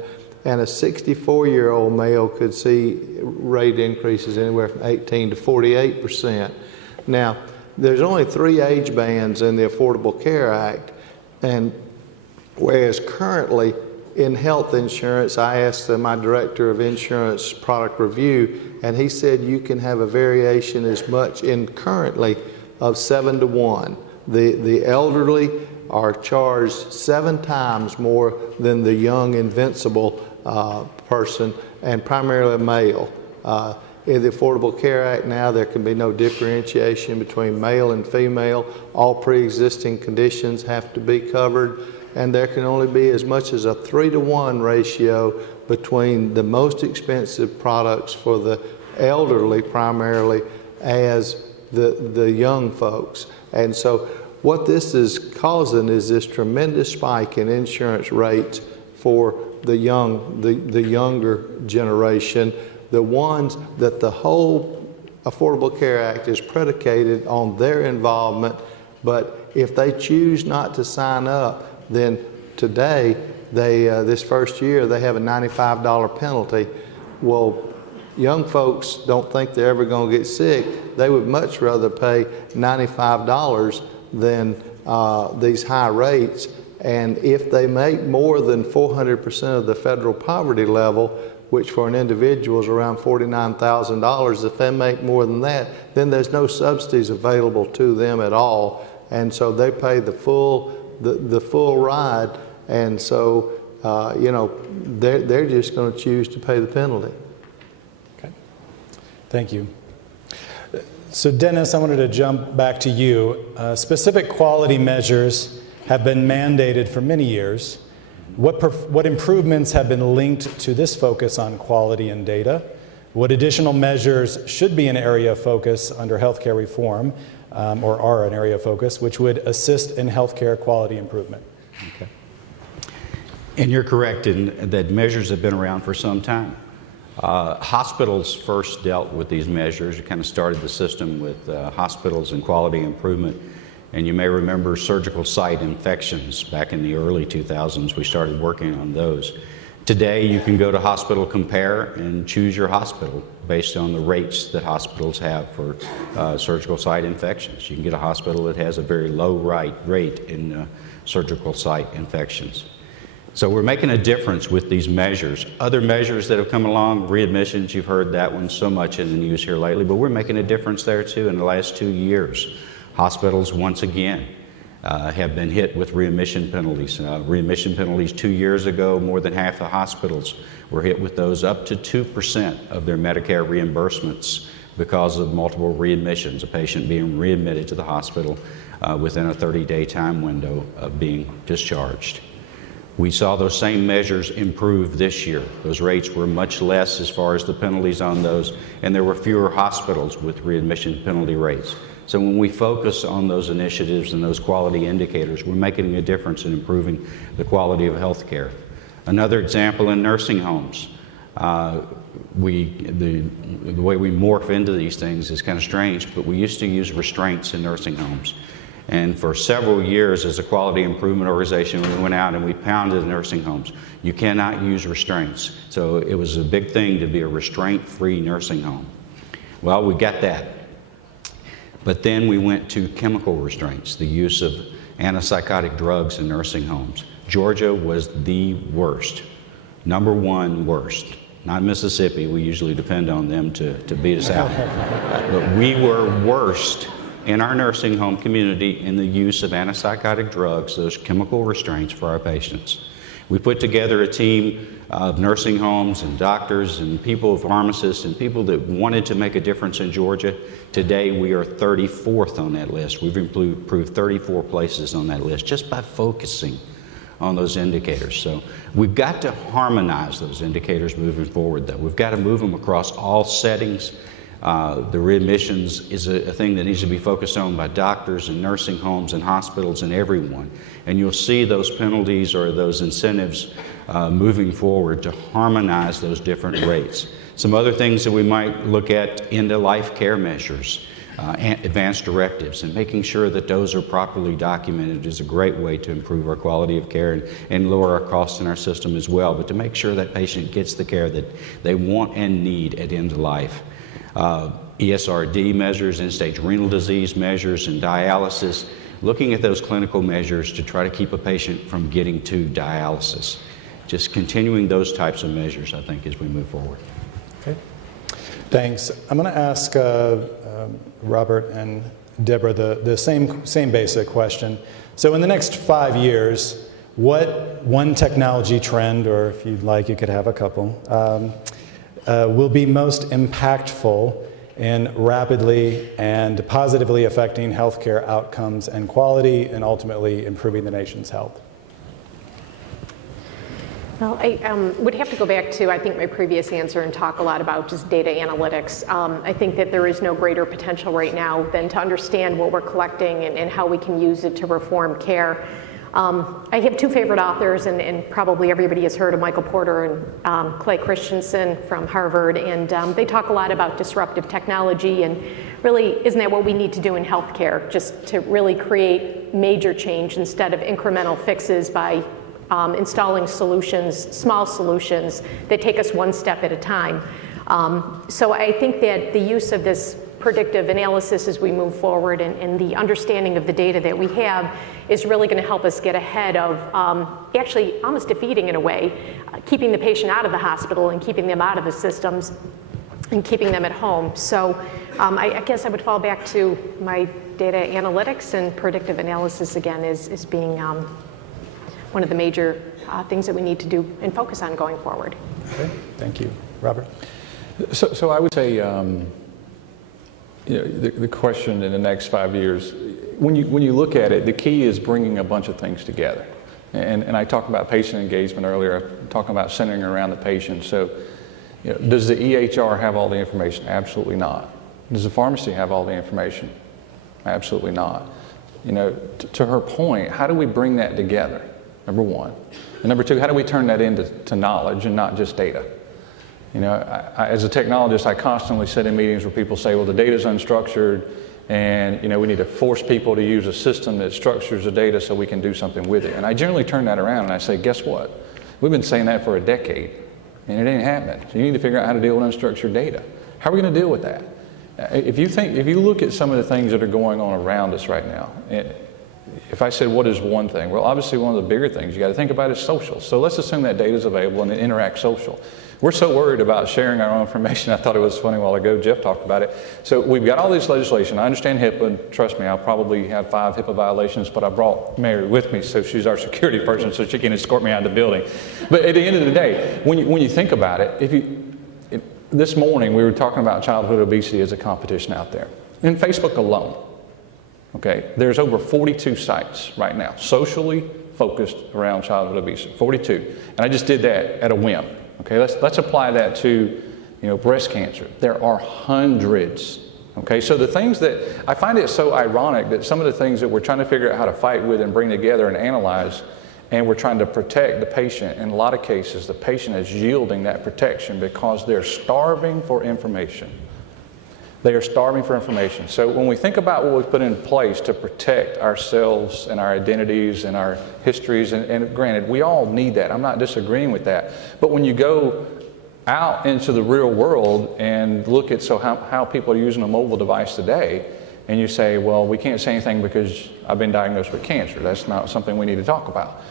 And a 64-year-old male could see rate increases anywhere from 18 to 48%. Now, there's only 3 age bands in the Affordable Care Act, and whereas currently in health insurance, I asked my director of insurance product review, and he said you can have a variation as much in currently of 7 to 1. The elderly are charged 7 times more than the young invincible person, and primarily male. In the Affordable Care Act now, there can be no differentiation between male and female. All pre-existing conditions have to be covered, and there can only be as much as a 3 to 1 ratio between the most expensive products for the elderly primarily as the young folks. And so what this is causing is this tremendous spike in insurance rates for the younger generation, the ones that the whole Affordable Care Act is predicated on their involvement. But if they choose not to sign up, then today, this first year, they have a $95 penalty. Well, young folks don't think they're ever going to get sick. They would much rather pay $95 than these high rates. And if they make more than 400% of the federal poverty level, which for an individual is around $49,000, if they make more than that, then there's no subsidies available to them at all. And so they pay the full ride. And so, they're just going to choose to pay the penalty. Okay. Thank you. So Dennis, I wanted to jump back to you. Specific quality measures have been mandated for many years. What improvements have been linked to this focus on quality and data? What additional measures should be an area of focus under healthcare reform, or are an area of focus, which would assist in healthcare quality improvement? Okay. And you're correct in that measures have been around for some time. Hospitals first dealt with these measures. You kind of started the system with hospitals and quality improvement. And you may remember surgical site infections back in the early 2000s. We started working on those. Today, you can go to Hospital Compare and choose your hospital based on the rates that hospitals have for surgical site infections. You can get a hospital that has a very low rate in surgical site infections. So we're making a difference with these measures. Other measures that have come along, readmissions, you've heard that one so much in the news here lately, but we're making a difference there too in the last 2 years. Hospitals, once again, have been hit with readmission penalties. Readmission penalties 2 years ago, more than half the hospitals were hit with those, up to 2% of their Medicare reimbursements because of multiple readmissions, a patient being readmitted to the hospital within a 30-day time window of being discharged. We saw those same measures improve this year. Those rates were much less as far as the penalties on those, and there were fewer hospitals with readmission penalty rates. So when we focus on those initiatives and those quality indicators, we're making a difference in improving the quality of health care. Another example in nursing homes. The way we morph into these things is kind of strange, but we used to use restraints in nursing homes. And for several years as a quality improvement organization, we went out and we pounded nursing homes. You cannot use restraints. So it was a big thing to be a restraint-free nursing home. Well, we got that. But then we went to chemical restraints, the use of antipsychotic drugs in nursing homes. Georgia was the worst, #1 worst. Not Mississippi, we usually depend on them to beat us out. But we were worst in our nursing home community in the use of antipsychotic drugs, those chemical restraints for our patients. We put together a team of nursing homes and doctors and people, pharmacists, and people that wanted to make a difference in Georgia. Today, we are 34th on that list. We've improved 34 places on that list just by focusing on those indicators. So we've got to harmonize those indicators moving forward, though. We've got to move them across all settings. The readmissions is a thing that needs to be focused on by doctors and nursing homes and hospitals and everyone. And you'll see those penalties or those incentives moving forward to harmonize those different rates. Some other things that we might look at, end-of-life care measures, advanced directives, and making sure that those are properly documented is a great way to improve our quality of care and lower our costs in our system as well, but to make sure that patient gets the care that they want and need at end of life. ESRD measures, end-stage renal disease measures, and dialysis, looking at those clinical measures to try to keep a patient from getting to dialysis. Just continuing those types of measures, I think, as we move forward. Okay. Thanks. I'm going to ask Robert and Deborah the same basic question. So in the next 5 years, what one technology trend, or if you'd like, you could have a couple, will be most impactful in rapidly and positively affecting healthcare outcomes and quality, and ultimately improving the nation's health? Well, I would have to go back to, I think, my previous answer and talk a lot about just data analytics. I think that there is no greater potential right now than to understand what we're collecting and how we can use it to reform care. I have two favorite authors, and probably everybody has heard of Michael Porter and Clay Christensen from Harvard, and they talk a lot about disruptive technology, and really, isn't that what we need to do in healthcare, just to really create major change instead of incremental fixes by installing solutions, small solutions that take us one step at a time. So I think that the use of this predictive analysis as we move forward and the understanding of the data that we have is really going to help us get ahead of actually almost defeating, in a way, keeping the patient out of the hospital and keeping them out of the systems and keeping them at home. So I guess I would fall back to my data analytics, and predictive analysis again is being one of the major things that we need to do and focus on going forward. Okay, thank you. Robert? So I would say, the question in the next 5 years, when you look at it, the key is bringing a bunch of things together. And I talked about patient engagement earlier, talking about centering around the patient. So, does the EHR have all the information? Absolutely not. Does the pharmacy have all the information? Absolutely not. To her point, how do we bring that together? Number one. And number two, how do we turn that into knowledge and not just data? As a technologist, I constantly sit in meetings where people say, well, the data's unstructured, and we need to force people to use a system that structures the data so we can do something with it. And I generally turn that around and I say, guess what? We've been saying that for a decade, and it ain't happening. So you need to figure out how to deal with unstructured data. How are we going to deal with that? If you look at some of the things that are going on around us right now, if I said what is one thing, well, obviously one of the bigger things you got to think about is social. So let's assume that data is available and it interacts social. We're so worried about sharing our own information. I thought it was funny a while ago, Jeff talked about it. So we've got all this legislation. I understand HIPAA, and trust me, I'll probably have 5 HIPAA violations, but I brought Mary with me, so she's our security person, so she can escort me out of the building. But at the end of the day, when you think about it, this morning we were talking about childhood obesity as a competition out there. In Facebook alone, okay, there's over 42 sites right now, socially focused around childhood obesity, 42. And I just did that at a whim. Okay, let's apply that to breast cancer. There are hundreds Okay, so the things that, I find it so ironic that some of the things that we're trying to figure out how to fight with and bring together and analyze, and we're trying to protect the patient, in a lot of cases, the patient is yielding that protection because they're starving for information. They are starving for information. So when we think about what we've put in place to protect ourselves and our identities and our histories, and granted, we all need that. I'm not disagreeing with that. But when you go out into the real world and look at how people are using a mobile device today, and you say, well, we can't say anything because I've been diagnosed with cancer. That's not something we need to talk about.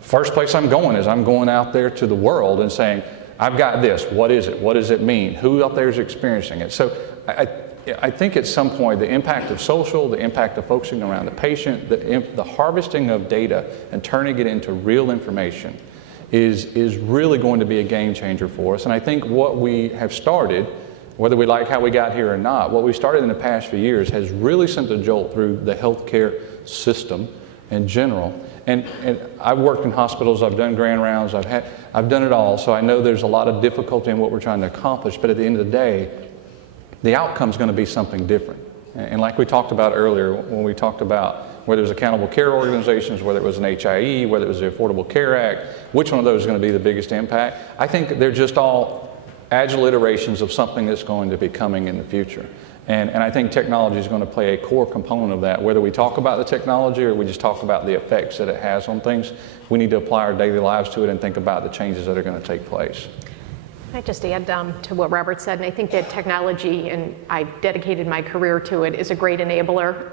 First place I'm going is I'm going out there to the world and saying, I've got this. What is it? What does it mean? Who out there is experiencing it? So I think at some point the impact of social, the impact of focusing around the patient, the harvesting of data and turning it into real information is really going to be a game changer for us. And I think what we have started, whether we like how we got here or not, what we started in the past few years has really sent a jolt through the healthcare system in general. And I've worked in hospitals, I've done grand rounds, I've done it all, so I know there's a lot of difficulty in what we're trying to accomplish, but at the end of the day, the outcome's going to be something different. And like we talked about earlier, when we talked about whether it was accountable care organizations, whether it was an HIE, whether it was the Affordable Care Act, which one of those is going to be the biggest impact? I think they're just all agile iterations of something that's going to be coming in the future. And I think technology is going to play a core component of that. Whether we talk about the technology or we just talk about the effects that it has on things, we need to apply our daily lives to it and think about the changes that are going to take place. I just add to what Robert said, and I think that technology, and I've dedicated my career to it, is a great enabler.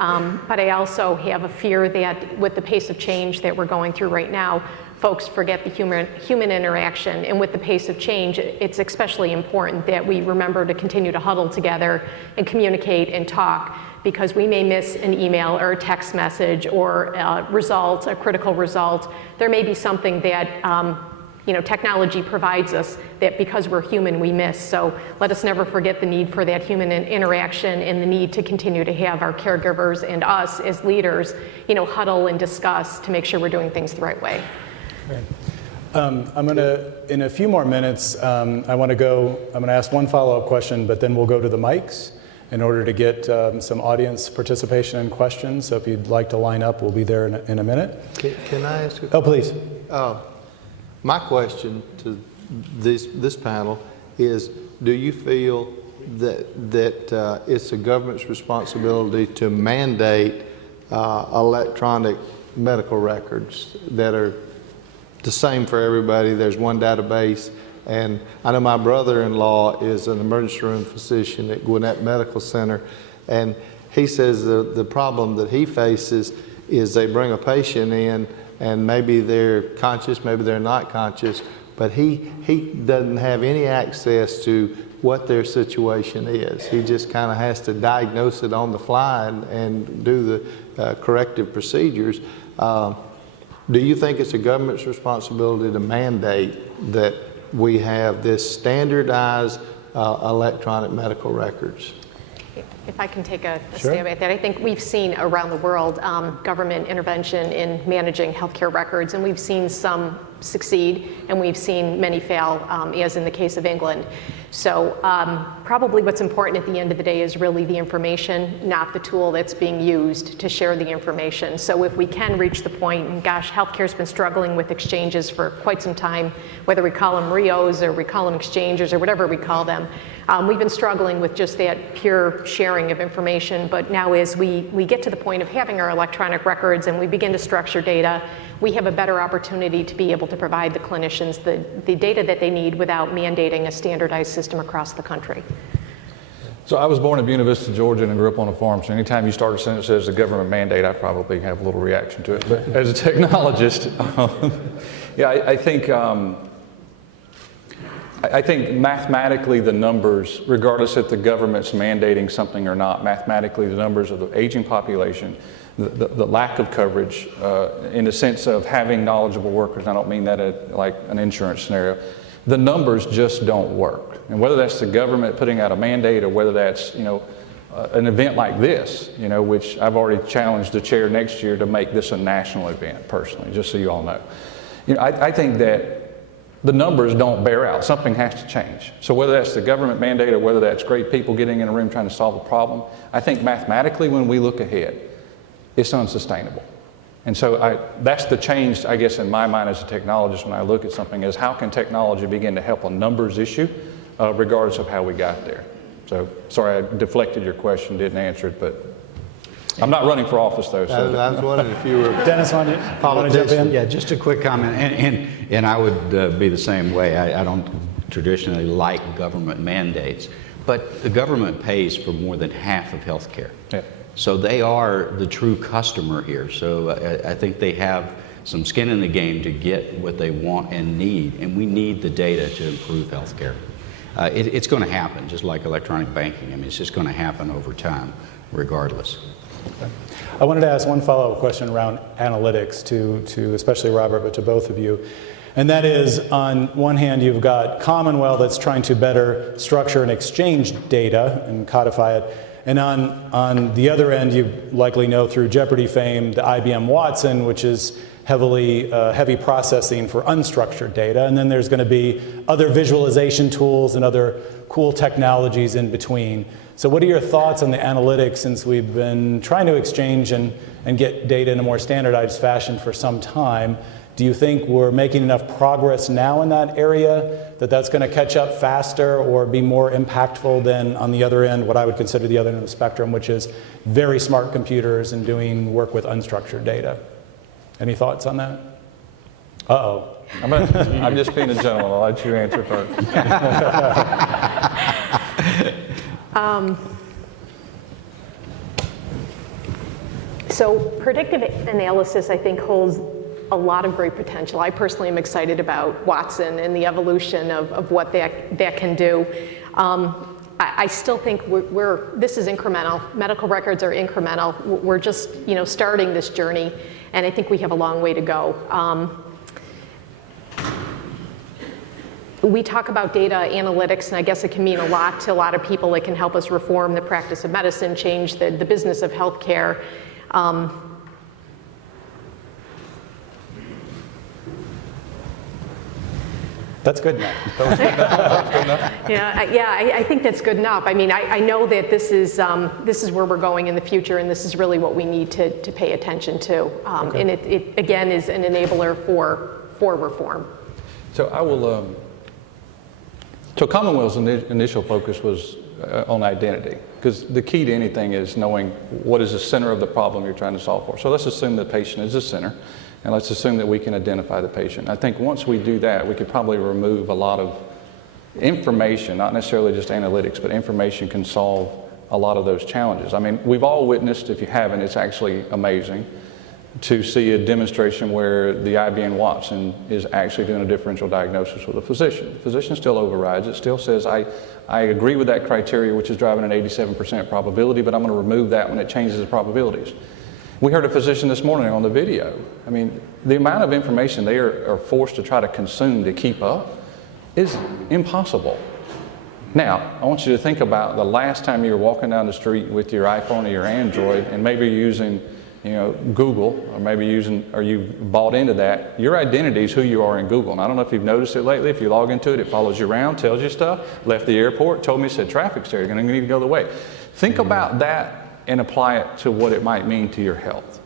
But I also have a fear that with the pace of change that we're going through right now, folks forget the human interaction. And with the pace of change, it's especially important that we remember to continue to huddle together and communicate and talk, because we may miss an email or a text message or a critical result. There may be something that technology provides us that because we're human, we miss. So let us never forget the need for that human interaction and the need to continue to have our caregivers and us as leaders, huddle and discuss to make sure we're doing things the right way. I'm going to, in a few more minutes, I'm going to ask one follow-up question, but then we'll go to the mics in order to get some audience participation and questions. So if you'd like to line up, we'll be there in a minute. Can I ask a Oh, please. My question to this panel is, do you feel that it's the government's responsibility to mandate electronic medical records that are the same for everybody? There's one database, and I know my brother-in-law is an emergency room physician at Gwinnett Medical Center, and he says the problem that he faces is they bring a patient in and maybe they're conscious, maybe they're not conscious, but he doesn't have any access to what their situation is. He just kind of has to diagnose it on the fly and do the corrective procedures. Do you think it's the government's responsibility to mandate that we have this standardized electronic medical records? If I can take a Sure. stab at that, I think we've seen around the world government intervention in managing healthcare records, and we've seen some succeed, and we've seen many fail, as in the case of England. So probably what's important at the end of the day is really the information, not the tool that's being used to share the information. So if we can reach the point, and gosh, healthcare's been struggling with exchanges for quite some time, whether we call them RIOs or we call them exchanges or whatever we call them. We've been struggling with just that pure sharing of information, but now as we get to the point of having our electronic records and we begin to structure data, we have a better opportunity to be able to provide the clinicians the data that they need without mandating a standardized system across the country. So I was born in Buena Vista, Georgia, and grew up on a farm. So anytime you start a sentence that says the government mandate, I probably have a little reaction to it. But as a technologist, I think mathematically the numbers, regardless if the government's mandating something or not, mathematically the numbers of the aging population, the lack of coverage in the sense of having knowledgeable workers, I don't mean that like an insurance scenario, the numbers just don't work. And whether that's the government putting out a mandate or whether that's, an event like this, which I've already challenged the chair next year to make this a national event personally, just so you all know. I think that the numbers don't bear out. Something has to change. So whether that's the government mandate or whether that's great people getting in a room trying to solve a problem, I think mathematically when we look ahead, it's unsustainable. And so that's the change, I guess, in my mind as a technologist when I look at something is how can technology begin to help a numbers issue regardless of how we got there. So sorry I deflected your question, didn't answer it, but I'm not running for office though. So. I was wondering if you were Dennis, want to jump in? Yeah, just a quick comment, and I would be the same way. I don't traditionally like government mandates, but the government pays for more than half of health care. Yeah. So they are the true customer here. So I think they have some skin in the game to get what they want and need, and we need the data to improve health care. It's going to happen, just like electronic banking. I mean, it's just going to happen over time, regardless. I wanted to ask one follow-up question around analytics to especially Robert, but to both of you. And that is, on one hand, you've got Commonwealth that's trying to better structure and exchange data and codify it. And on the other end, you likely know through Jeopardy fame, the IBM Watson, which is heavy processing for unstructured data. And then there's going to be other visualization tools and other cool technologies in between. So what are your thoughts on the analytics, since we've been trying to exchange and get data in a more standardized fashion for some time? Do you think we're making enough progress now in that area that that's going to catch up faster or be more impactful than on the other end, what I would consider the other end of the spectrum, which is very smart computers and doing work with unstructured data? Any thoughts on that? Uh-oh. I'm just being a gentleman. I'll let you answer first. So predictive analysis, I think, holds a lot of great potential. I personally am excited about Watson and the evolution of what that can do. I still think this is incremental. Medical records are incremental. We're just starting this journey, and I think we have a long way to go. We talk about data analytics, and I guess it can mean a lot to a lot of people. It can help us reform the practice of medicine, change the business of healthcare. That's good enough. I think that's good enough. I mean, I know that this is where we're going in the future, and this is really what we need to pay attention to. Okay. And it again is an enabler for reform. So I will. So Commonwealth's initial focus was on identity, because the key to anything is knowing what is the center of the problem you're trying to solve for. So let's assume the patient is the center, and let's assume that we can identify the patient. I think once we do that, we could probably remove a lot of information, not necessarily just analytics, but information can solve a lot of those challenges. I mean, we've all witnessed, if you haven't, it's actually amazing to see a demonstration where the IBM Watson is actually doing a differential diagnosis with a physician. The physician still overrides it, still says, I agree with that criteria, which is driving an 87% probability, but I'm going to remove that when it changes the probabilities. We heard a physician this morning on the video. I mean, the amount of information they are forced to try to consume to keep up is impossible. Now, I want you to think about the last time you were walking down the street with your iPhone or your Android, and maybe you're using Google, or maybe you've bought into that. Your identity is who you are in Google. And I don't know if you've noticed it lately. If you log into it, it follows you around, tells you stuff. Left the airport, told me, said traffic's there, you're going to need to go the way. Think about that and apply it to what it might mean to your health.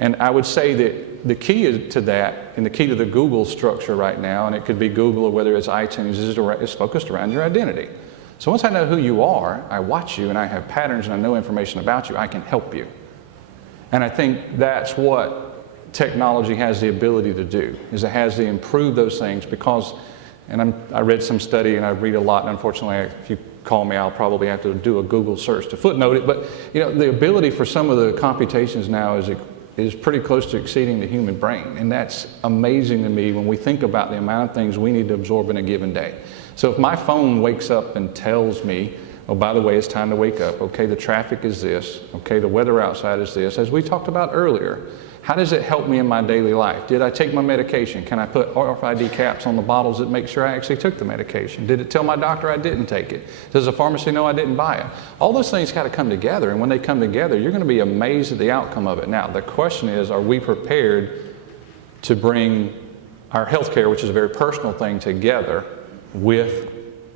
And I would say that the key to that, and the key to the Google structure right now, and it could be Google or whether it's iTunes, is focused around your identity. So once I know who you are, I watch you and I have patterns and I know information about you, I can help you. And I think that's what technology has the ability to do, is it has to improve those things because, and I read some study and I read a lot, and unfortunately if you call me I'll probably have to do a Google search to footnote it, but the ability for some of the computations now is pretty close to exceeding the human brain, and that's amazing to me when we think about the amount of things we need to absorb in a given day. So if my phone wakes up and tells me, oh, by the way, it's time to wake up. Okay, the traffic is this. Okay, the weather outside is this. As we talked about earlier, how does it help me in my daily life? Did I take my medication? Can I put RFID caps on the bottles that make sure I actually took the medication? Did it tell my doctor I didn't take it? Does the pharmacy know I didn't buy it? All those things got to come together, and when they come together, you're going to be amazed at the outcome of it. Now, the question is, are we prepared to bring our healthcare, which is a very personal thing, together with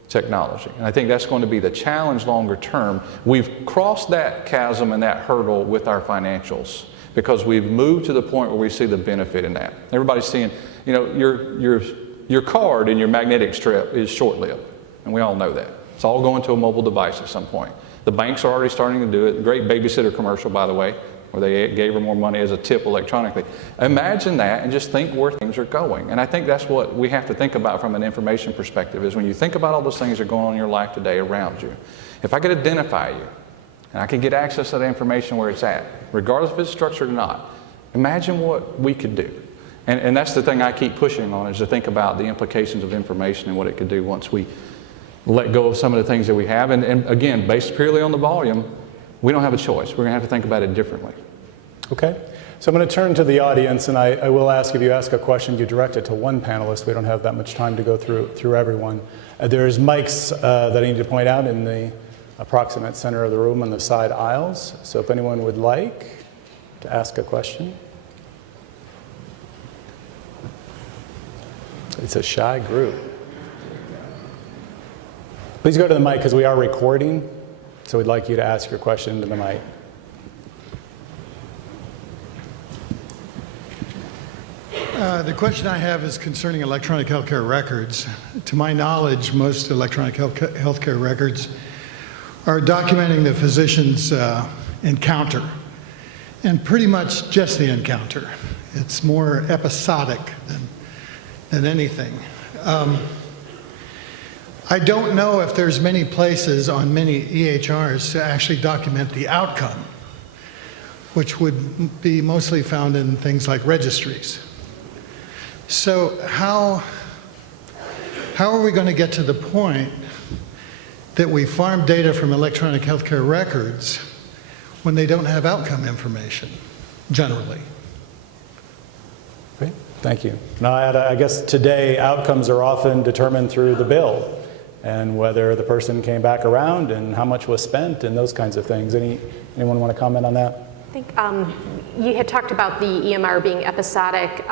technology. And I think that's going to be the challenge longer term. We've crossed that chasm and that hurdle with our financials because we've moved to the point where we see the benefit in that. Everybody's seeing, you know, your card and your magnetic strip is short-lived, and we all know that. It's all going to a mobile device at some point. The banks are already starting to do it. Great babysitter commercial, by the way, where they gave her more money as a tip electronically. Imagine that and just think where things are going. And I think that's what we have to think about from an information perspective, is when you think about all those things that are going on in your life today around you, if I could identify you and I could get access to that information where it's at, regardless if it's structured or not, imagine what we could do. And that's the thing I keep pushing on, is to think about the implications of information and what it could do once we let go of some of the things that we have. And again, based purely on the volume, we don't have a choice. We're going to have to think about it differently. Okay. So I'm going to turn to the audience, and I will ask, if you ask a question, you direct it to one panelist. We don't have that much time to go through everyone. There's mics that I need to point out in the approximate center of the room on the side aisles. So if anyone would like to ask a question. It's a shy group. Please go to the mic, because we are recording. So we'd like you to ask your question into the mic. The question I have is concerning electronic healthcare records. To my knowledge, most electronic healthcare records are documenting the physician's encounter, and pretty much just the encounter. It's more episodic than anything. I don't know if there's many places on many EHRs to actually document the outcome, which would be mostly found in things like registries. So how are we going to get to the point that we farm data from electronic healthcare records when they don't have outcome information, generally? Great, thank you. Now, I guess today outcomes are often determined through the bill and whether the person came back around and how much was spent and those kinds of things. Anyone want to comment on that? I think you had talked about the EMR being episodic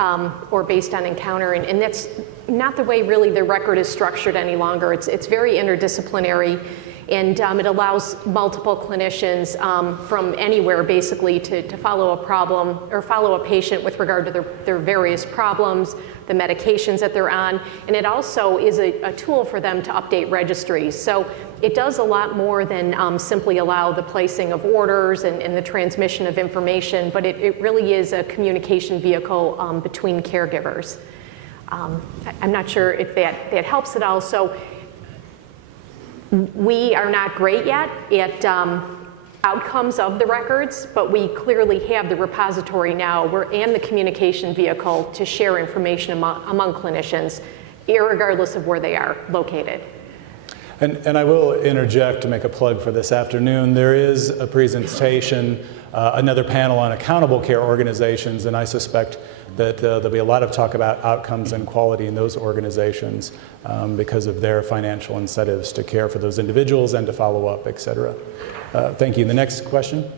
or based on encounter, and that's not the way really the record is structured any longer. It's very interdisciplinary, and it allows multiple clinicians from anywhere basically to follow a problem or follow a patient with regard to their various problems, the medications that they're on, and it also is a tool for them to update registries. So it does a lot more than simply allow the placing of orders and the transmission of information, but it really is a communication vehicle between caregivers. I'm not sure if that helps at all. So we are not great yet at outcomes of the records, but we clearly have the repository now and the communication vehicle to share information among clinicians, irregardless of where they are located. And I will interject to make a plug for this afternoon. There is a presentation, another panel on accountable care organizations, and I suspect that there'll be a lot of talk about outcomes and quality in those organizations because of their financial incentives to care for those individuals and to follow up, et cetera. Thank you. The next question.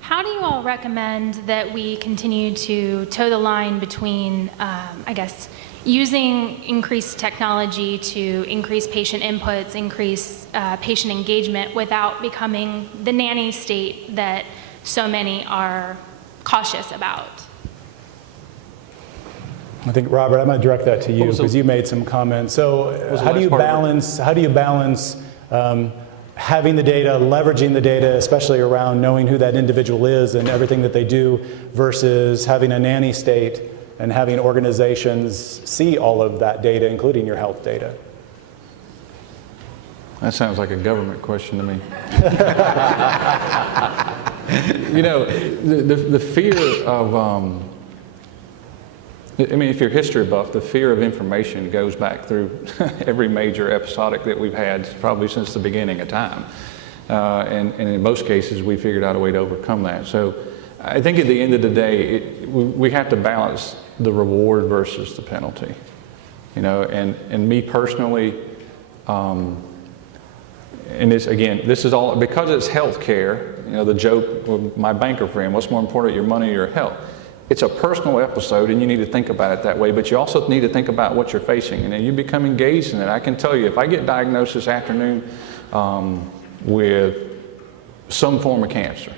How do you all recommend that we continue to toe the line between, I guess, using increased technology to increase patient inputs, increase patient engagement without becoming the nanny state that so many are cautious about? I think, Robert, I'm going to direct that to you because you made some comments. So how do you balance having the data, leveraging the data, especially around knowing who that individual is and everything that they do, versus having a nanny state and having organizations see all of that data, including your health data? That sounds like a government question to me. You know, the fear of, I mean, if you're a history buff, the fear of information goes back through every major episodic that we've had probably since the beginning of time. And in most cases, we figured out a way to overcome that. So I think at the end of the day, we have to balance the reward versus the penalty. You know, and me personally, and this, again, this is all, because it's health care, you know, the joke with my banker friend, what's more important, your money or your health? It's a personal episode, and you need to think about it that way, but you also need to think about what you're facing, and then you become engaged in it. I can tell you, if I get diagnosed this afternoon with some form of cancer,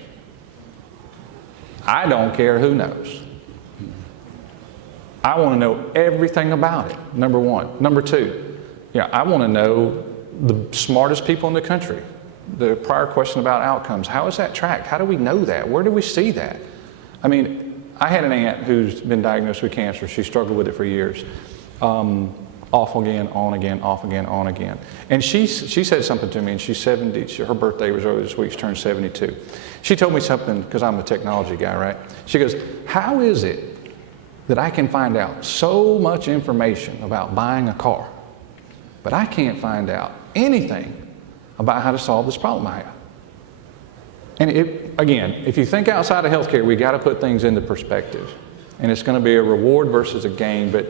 I don't care who knows. I want to know everything about it, number one. Number two, I want to know the smartest people in the country. The prior question about outcomes, how is that tracked? How do we know that? Where do we see that? I mean, I had an aunt who's been diagnosed with cancer. She struggled with it for years. Off again, on again, off again, on again. And she said something to me, and she's 70. Her birthday was earlier this week. She turned 72. She told me something, because I'm a technology guy, right? She goes, how is it that I can find out so much information about buying a car, but I can't find out anything about how to solve this problem I have? And again, if you think outside of healthcare, we got to put things into perspective. And it's going to be a reward versus a gain, but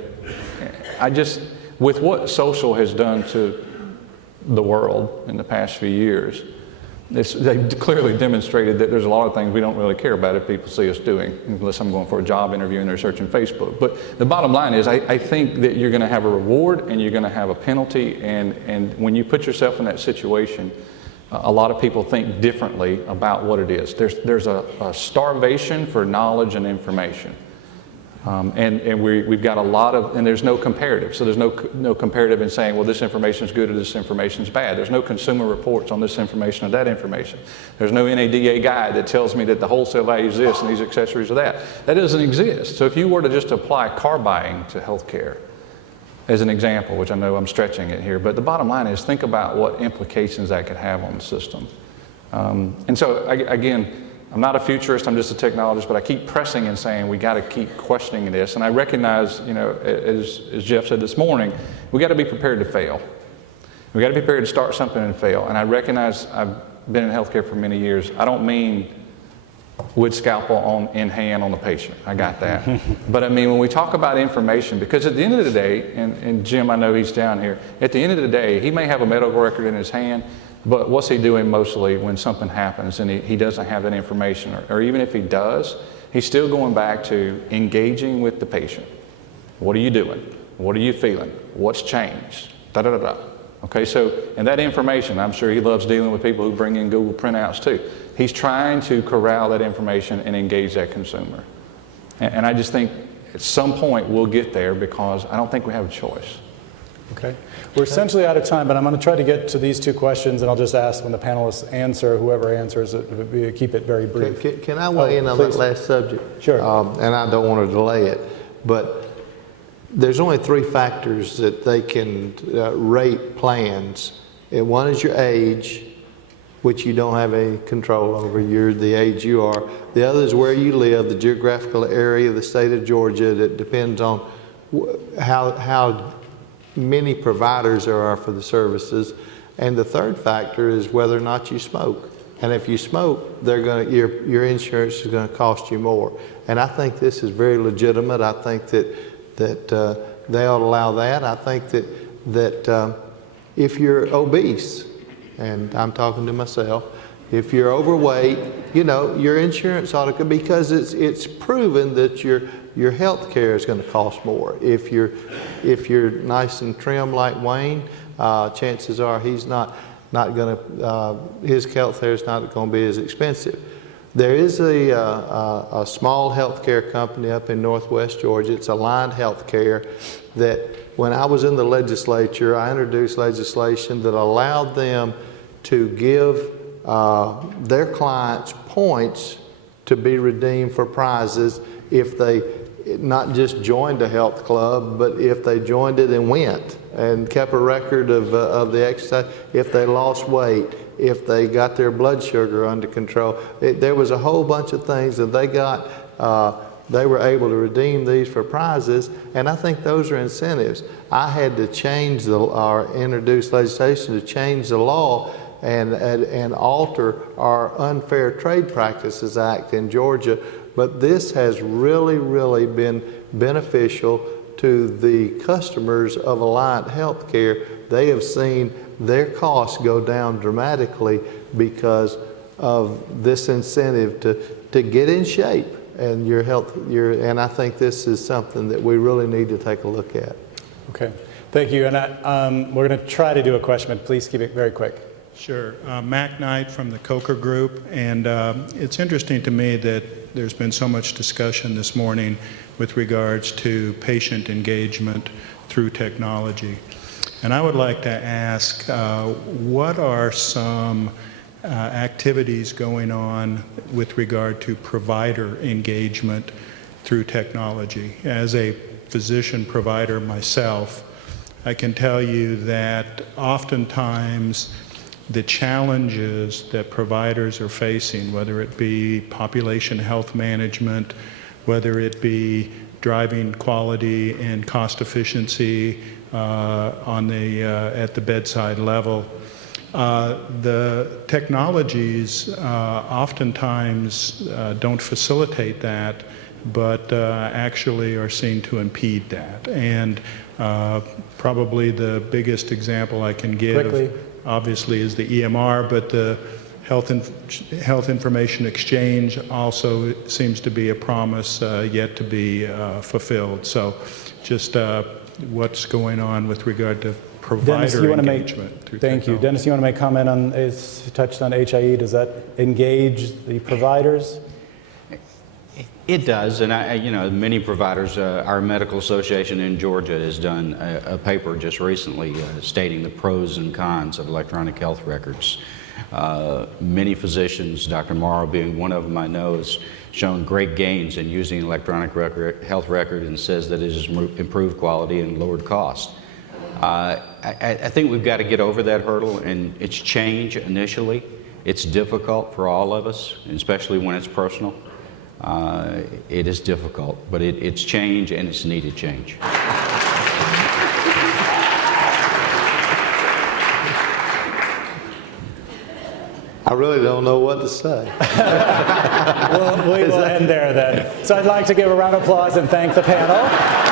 with what social has done to the world in the past few years, they've clearly demonstrated that there's a lot of things we don't really care about if people see us doing, unless I'm going for a job interview and they're searching Facebook. But the bottom line is, I think that you're going to have a reward and you're going to have a penalty, and when you put yourself in that situation, a lot of people think differently about what it is. There's a starvation for knowledge and information. And we've got a lot of, and there's no comparative. So there's no comparative in saying, well, this information is good or this information is bad. There's no consumer reports on this information or that information. There's no NADA guide that tells me that the wholesale value is this and these accessories are that. That doesn't exist. So if you were to just apply car buying to healthcare as an example, which I know I'm stretching it here, but the bottom line is think about what implications that could have on the system. And so again, I'm not a futurist, I'm just a technologist, but I keep pressing and saying we got to keep questioning this. And I recognize, as Jeff said this morning, we got to be prepared to fail. We got to be prepared to start something and fail. And I recognize I've been in healthcare for many years. I don't mean wood scalpel in hand on the patient. I got that. But I mean, when we talk about information, because at the end of the day, and Jim, I know he's down here, at the end of the day, he may have a medical record in his hand, but what's he doing mostly when something happens and he doesn't have that information? Or even if he does, he's still going back to engaging with the patient. What are you doing? What are you feeling? What's changed? Da-da-da-da. Okay, so, and that information, I'm sure he loves dealing with people who bring in Google printouts too. He's trying to corral that information and engage that consumer. And I just think at some point we'll get there, because I don't think we have a choice. Okay. We're essentially out of time, but I'm going to try to get to these two questions, and I'll just ask when the panelists answer, whoever answers it, keep it very brief. Can I weigh in on that last subject? Sure. And I don't want to delay it, but there's only 3 factors that they can rate plans. And one is your age, which you don't have any control over. You're the age you are. The other is where you live, the geographical area of the state of Georgia. That depends on how many providers there are for the services. And the third factor is whether or not you smoke. And if you smoke, your insurance is going to cost you more. And I think this is very legitimate. I think that they ought to allow that. I think that if you're obese, and I'm talking to myself, if you're overweight, your insurance ought to, because it's proven that your health care is going to cost more. If you're nice and trim like Wayne, chances are he's not going to, his health care is not going to be as expensive. There is a small healthcare company up in Northwest Georgia. It's Aligned Healthcare, that when I was in the legislature, I introduced legislation that allowed them to give their clients points to be redeemed for prizes if they not just joined a health club, but if they joined it and went and kept a record of the exercise, if they lost weight, if they got their blood sugar under control. There was a whole bunch of things that they got. They were able to redeem these for prizes, and I think those are incentives. I had to change or introduce legislation to change the law and alter our Unfair Trade Practices Act in Georgia. But this has really, really been beneficial to the customers of Alliant Healthcare. They have seen their costs go down dramatically because of this incentive to get in shape. and your health, and I think this is something that we really need to take a look at. Okay, thank you. And we're going to try to do a question, but please keep it very quick. Sure. Mac Knight from the Coker Group, and it's interesting to me that there's been so much discussion this morning with regards to patient engagement through technology. And I would like to ask, what are some activities going on with regard to provider engagement through technology? As a physician provider myself, I can tell you that oftentimes the challenges that providers are facing, whether it be population health management, whether it be driving quality and cost efficiency at the bedside level, the technologies oftentimes don't facilitate that, but actually are seen to impede that. And probably the biggest example I can give, Quickly. obviously, is the EMR, but the health information exchange also seems to be a promise yet to be fulfilled. So just what's going on with regard to Dennis, you provider want to engagement through thank you. technology? Dennis, you want to make comment on, it's touched on HIE, does that engage the providers? It does, and many providers, our medical association in Georgia has done a paper just recently stating the pros and cons of electronic health records. Many physicians, Dr. Morrow being one of them I know, has shown great gains in using electronic health record and says that it has improved quality and lowered cost. I think we've got to get over that hurdle, and it's change initially. It's difficult for all of us, especially when it's personal. It is difficult, but it's change, and it's needed change. I really don't know what to say. We will end there then. So I'd like to give a round of applause and thank the panel.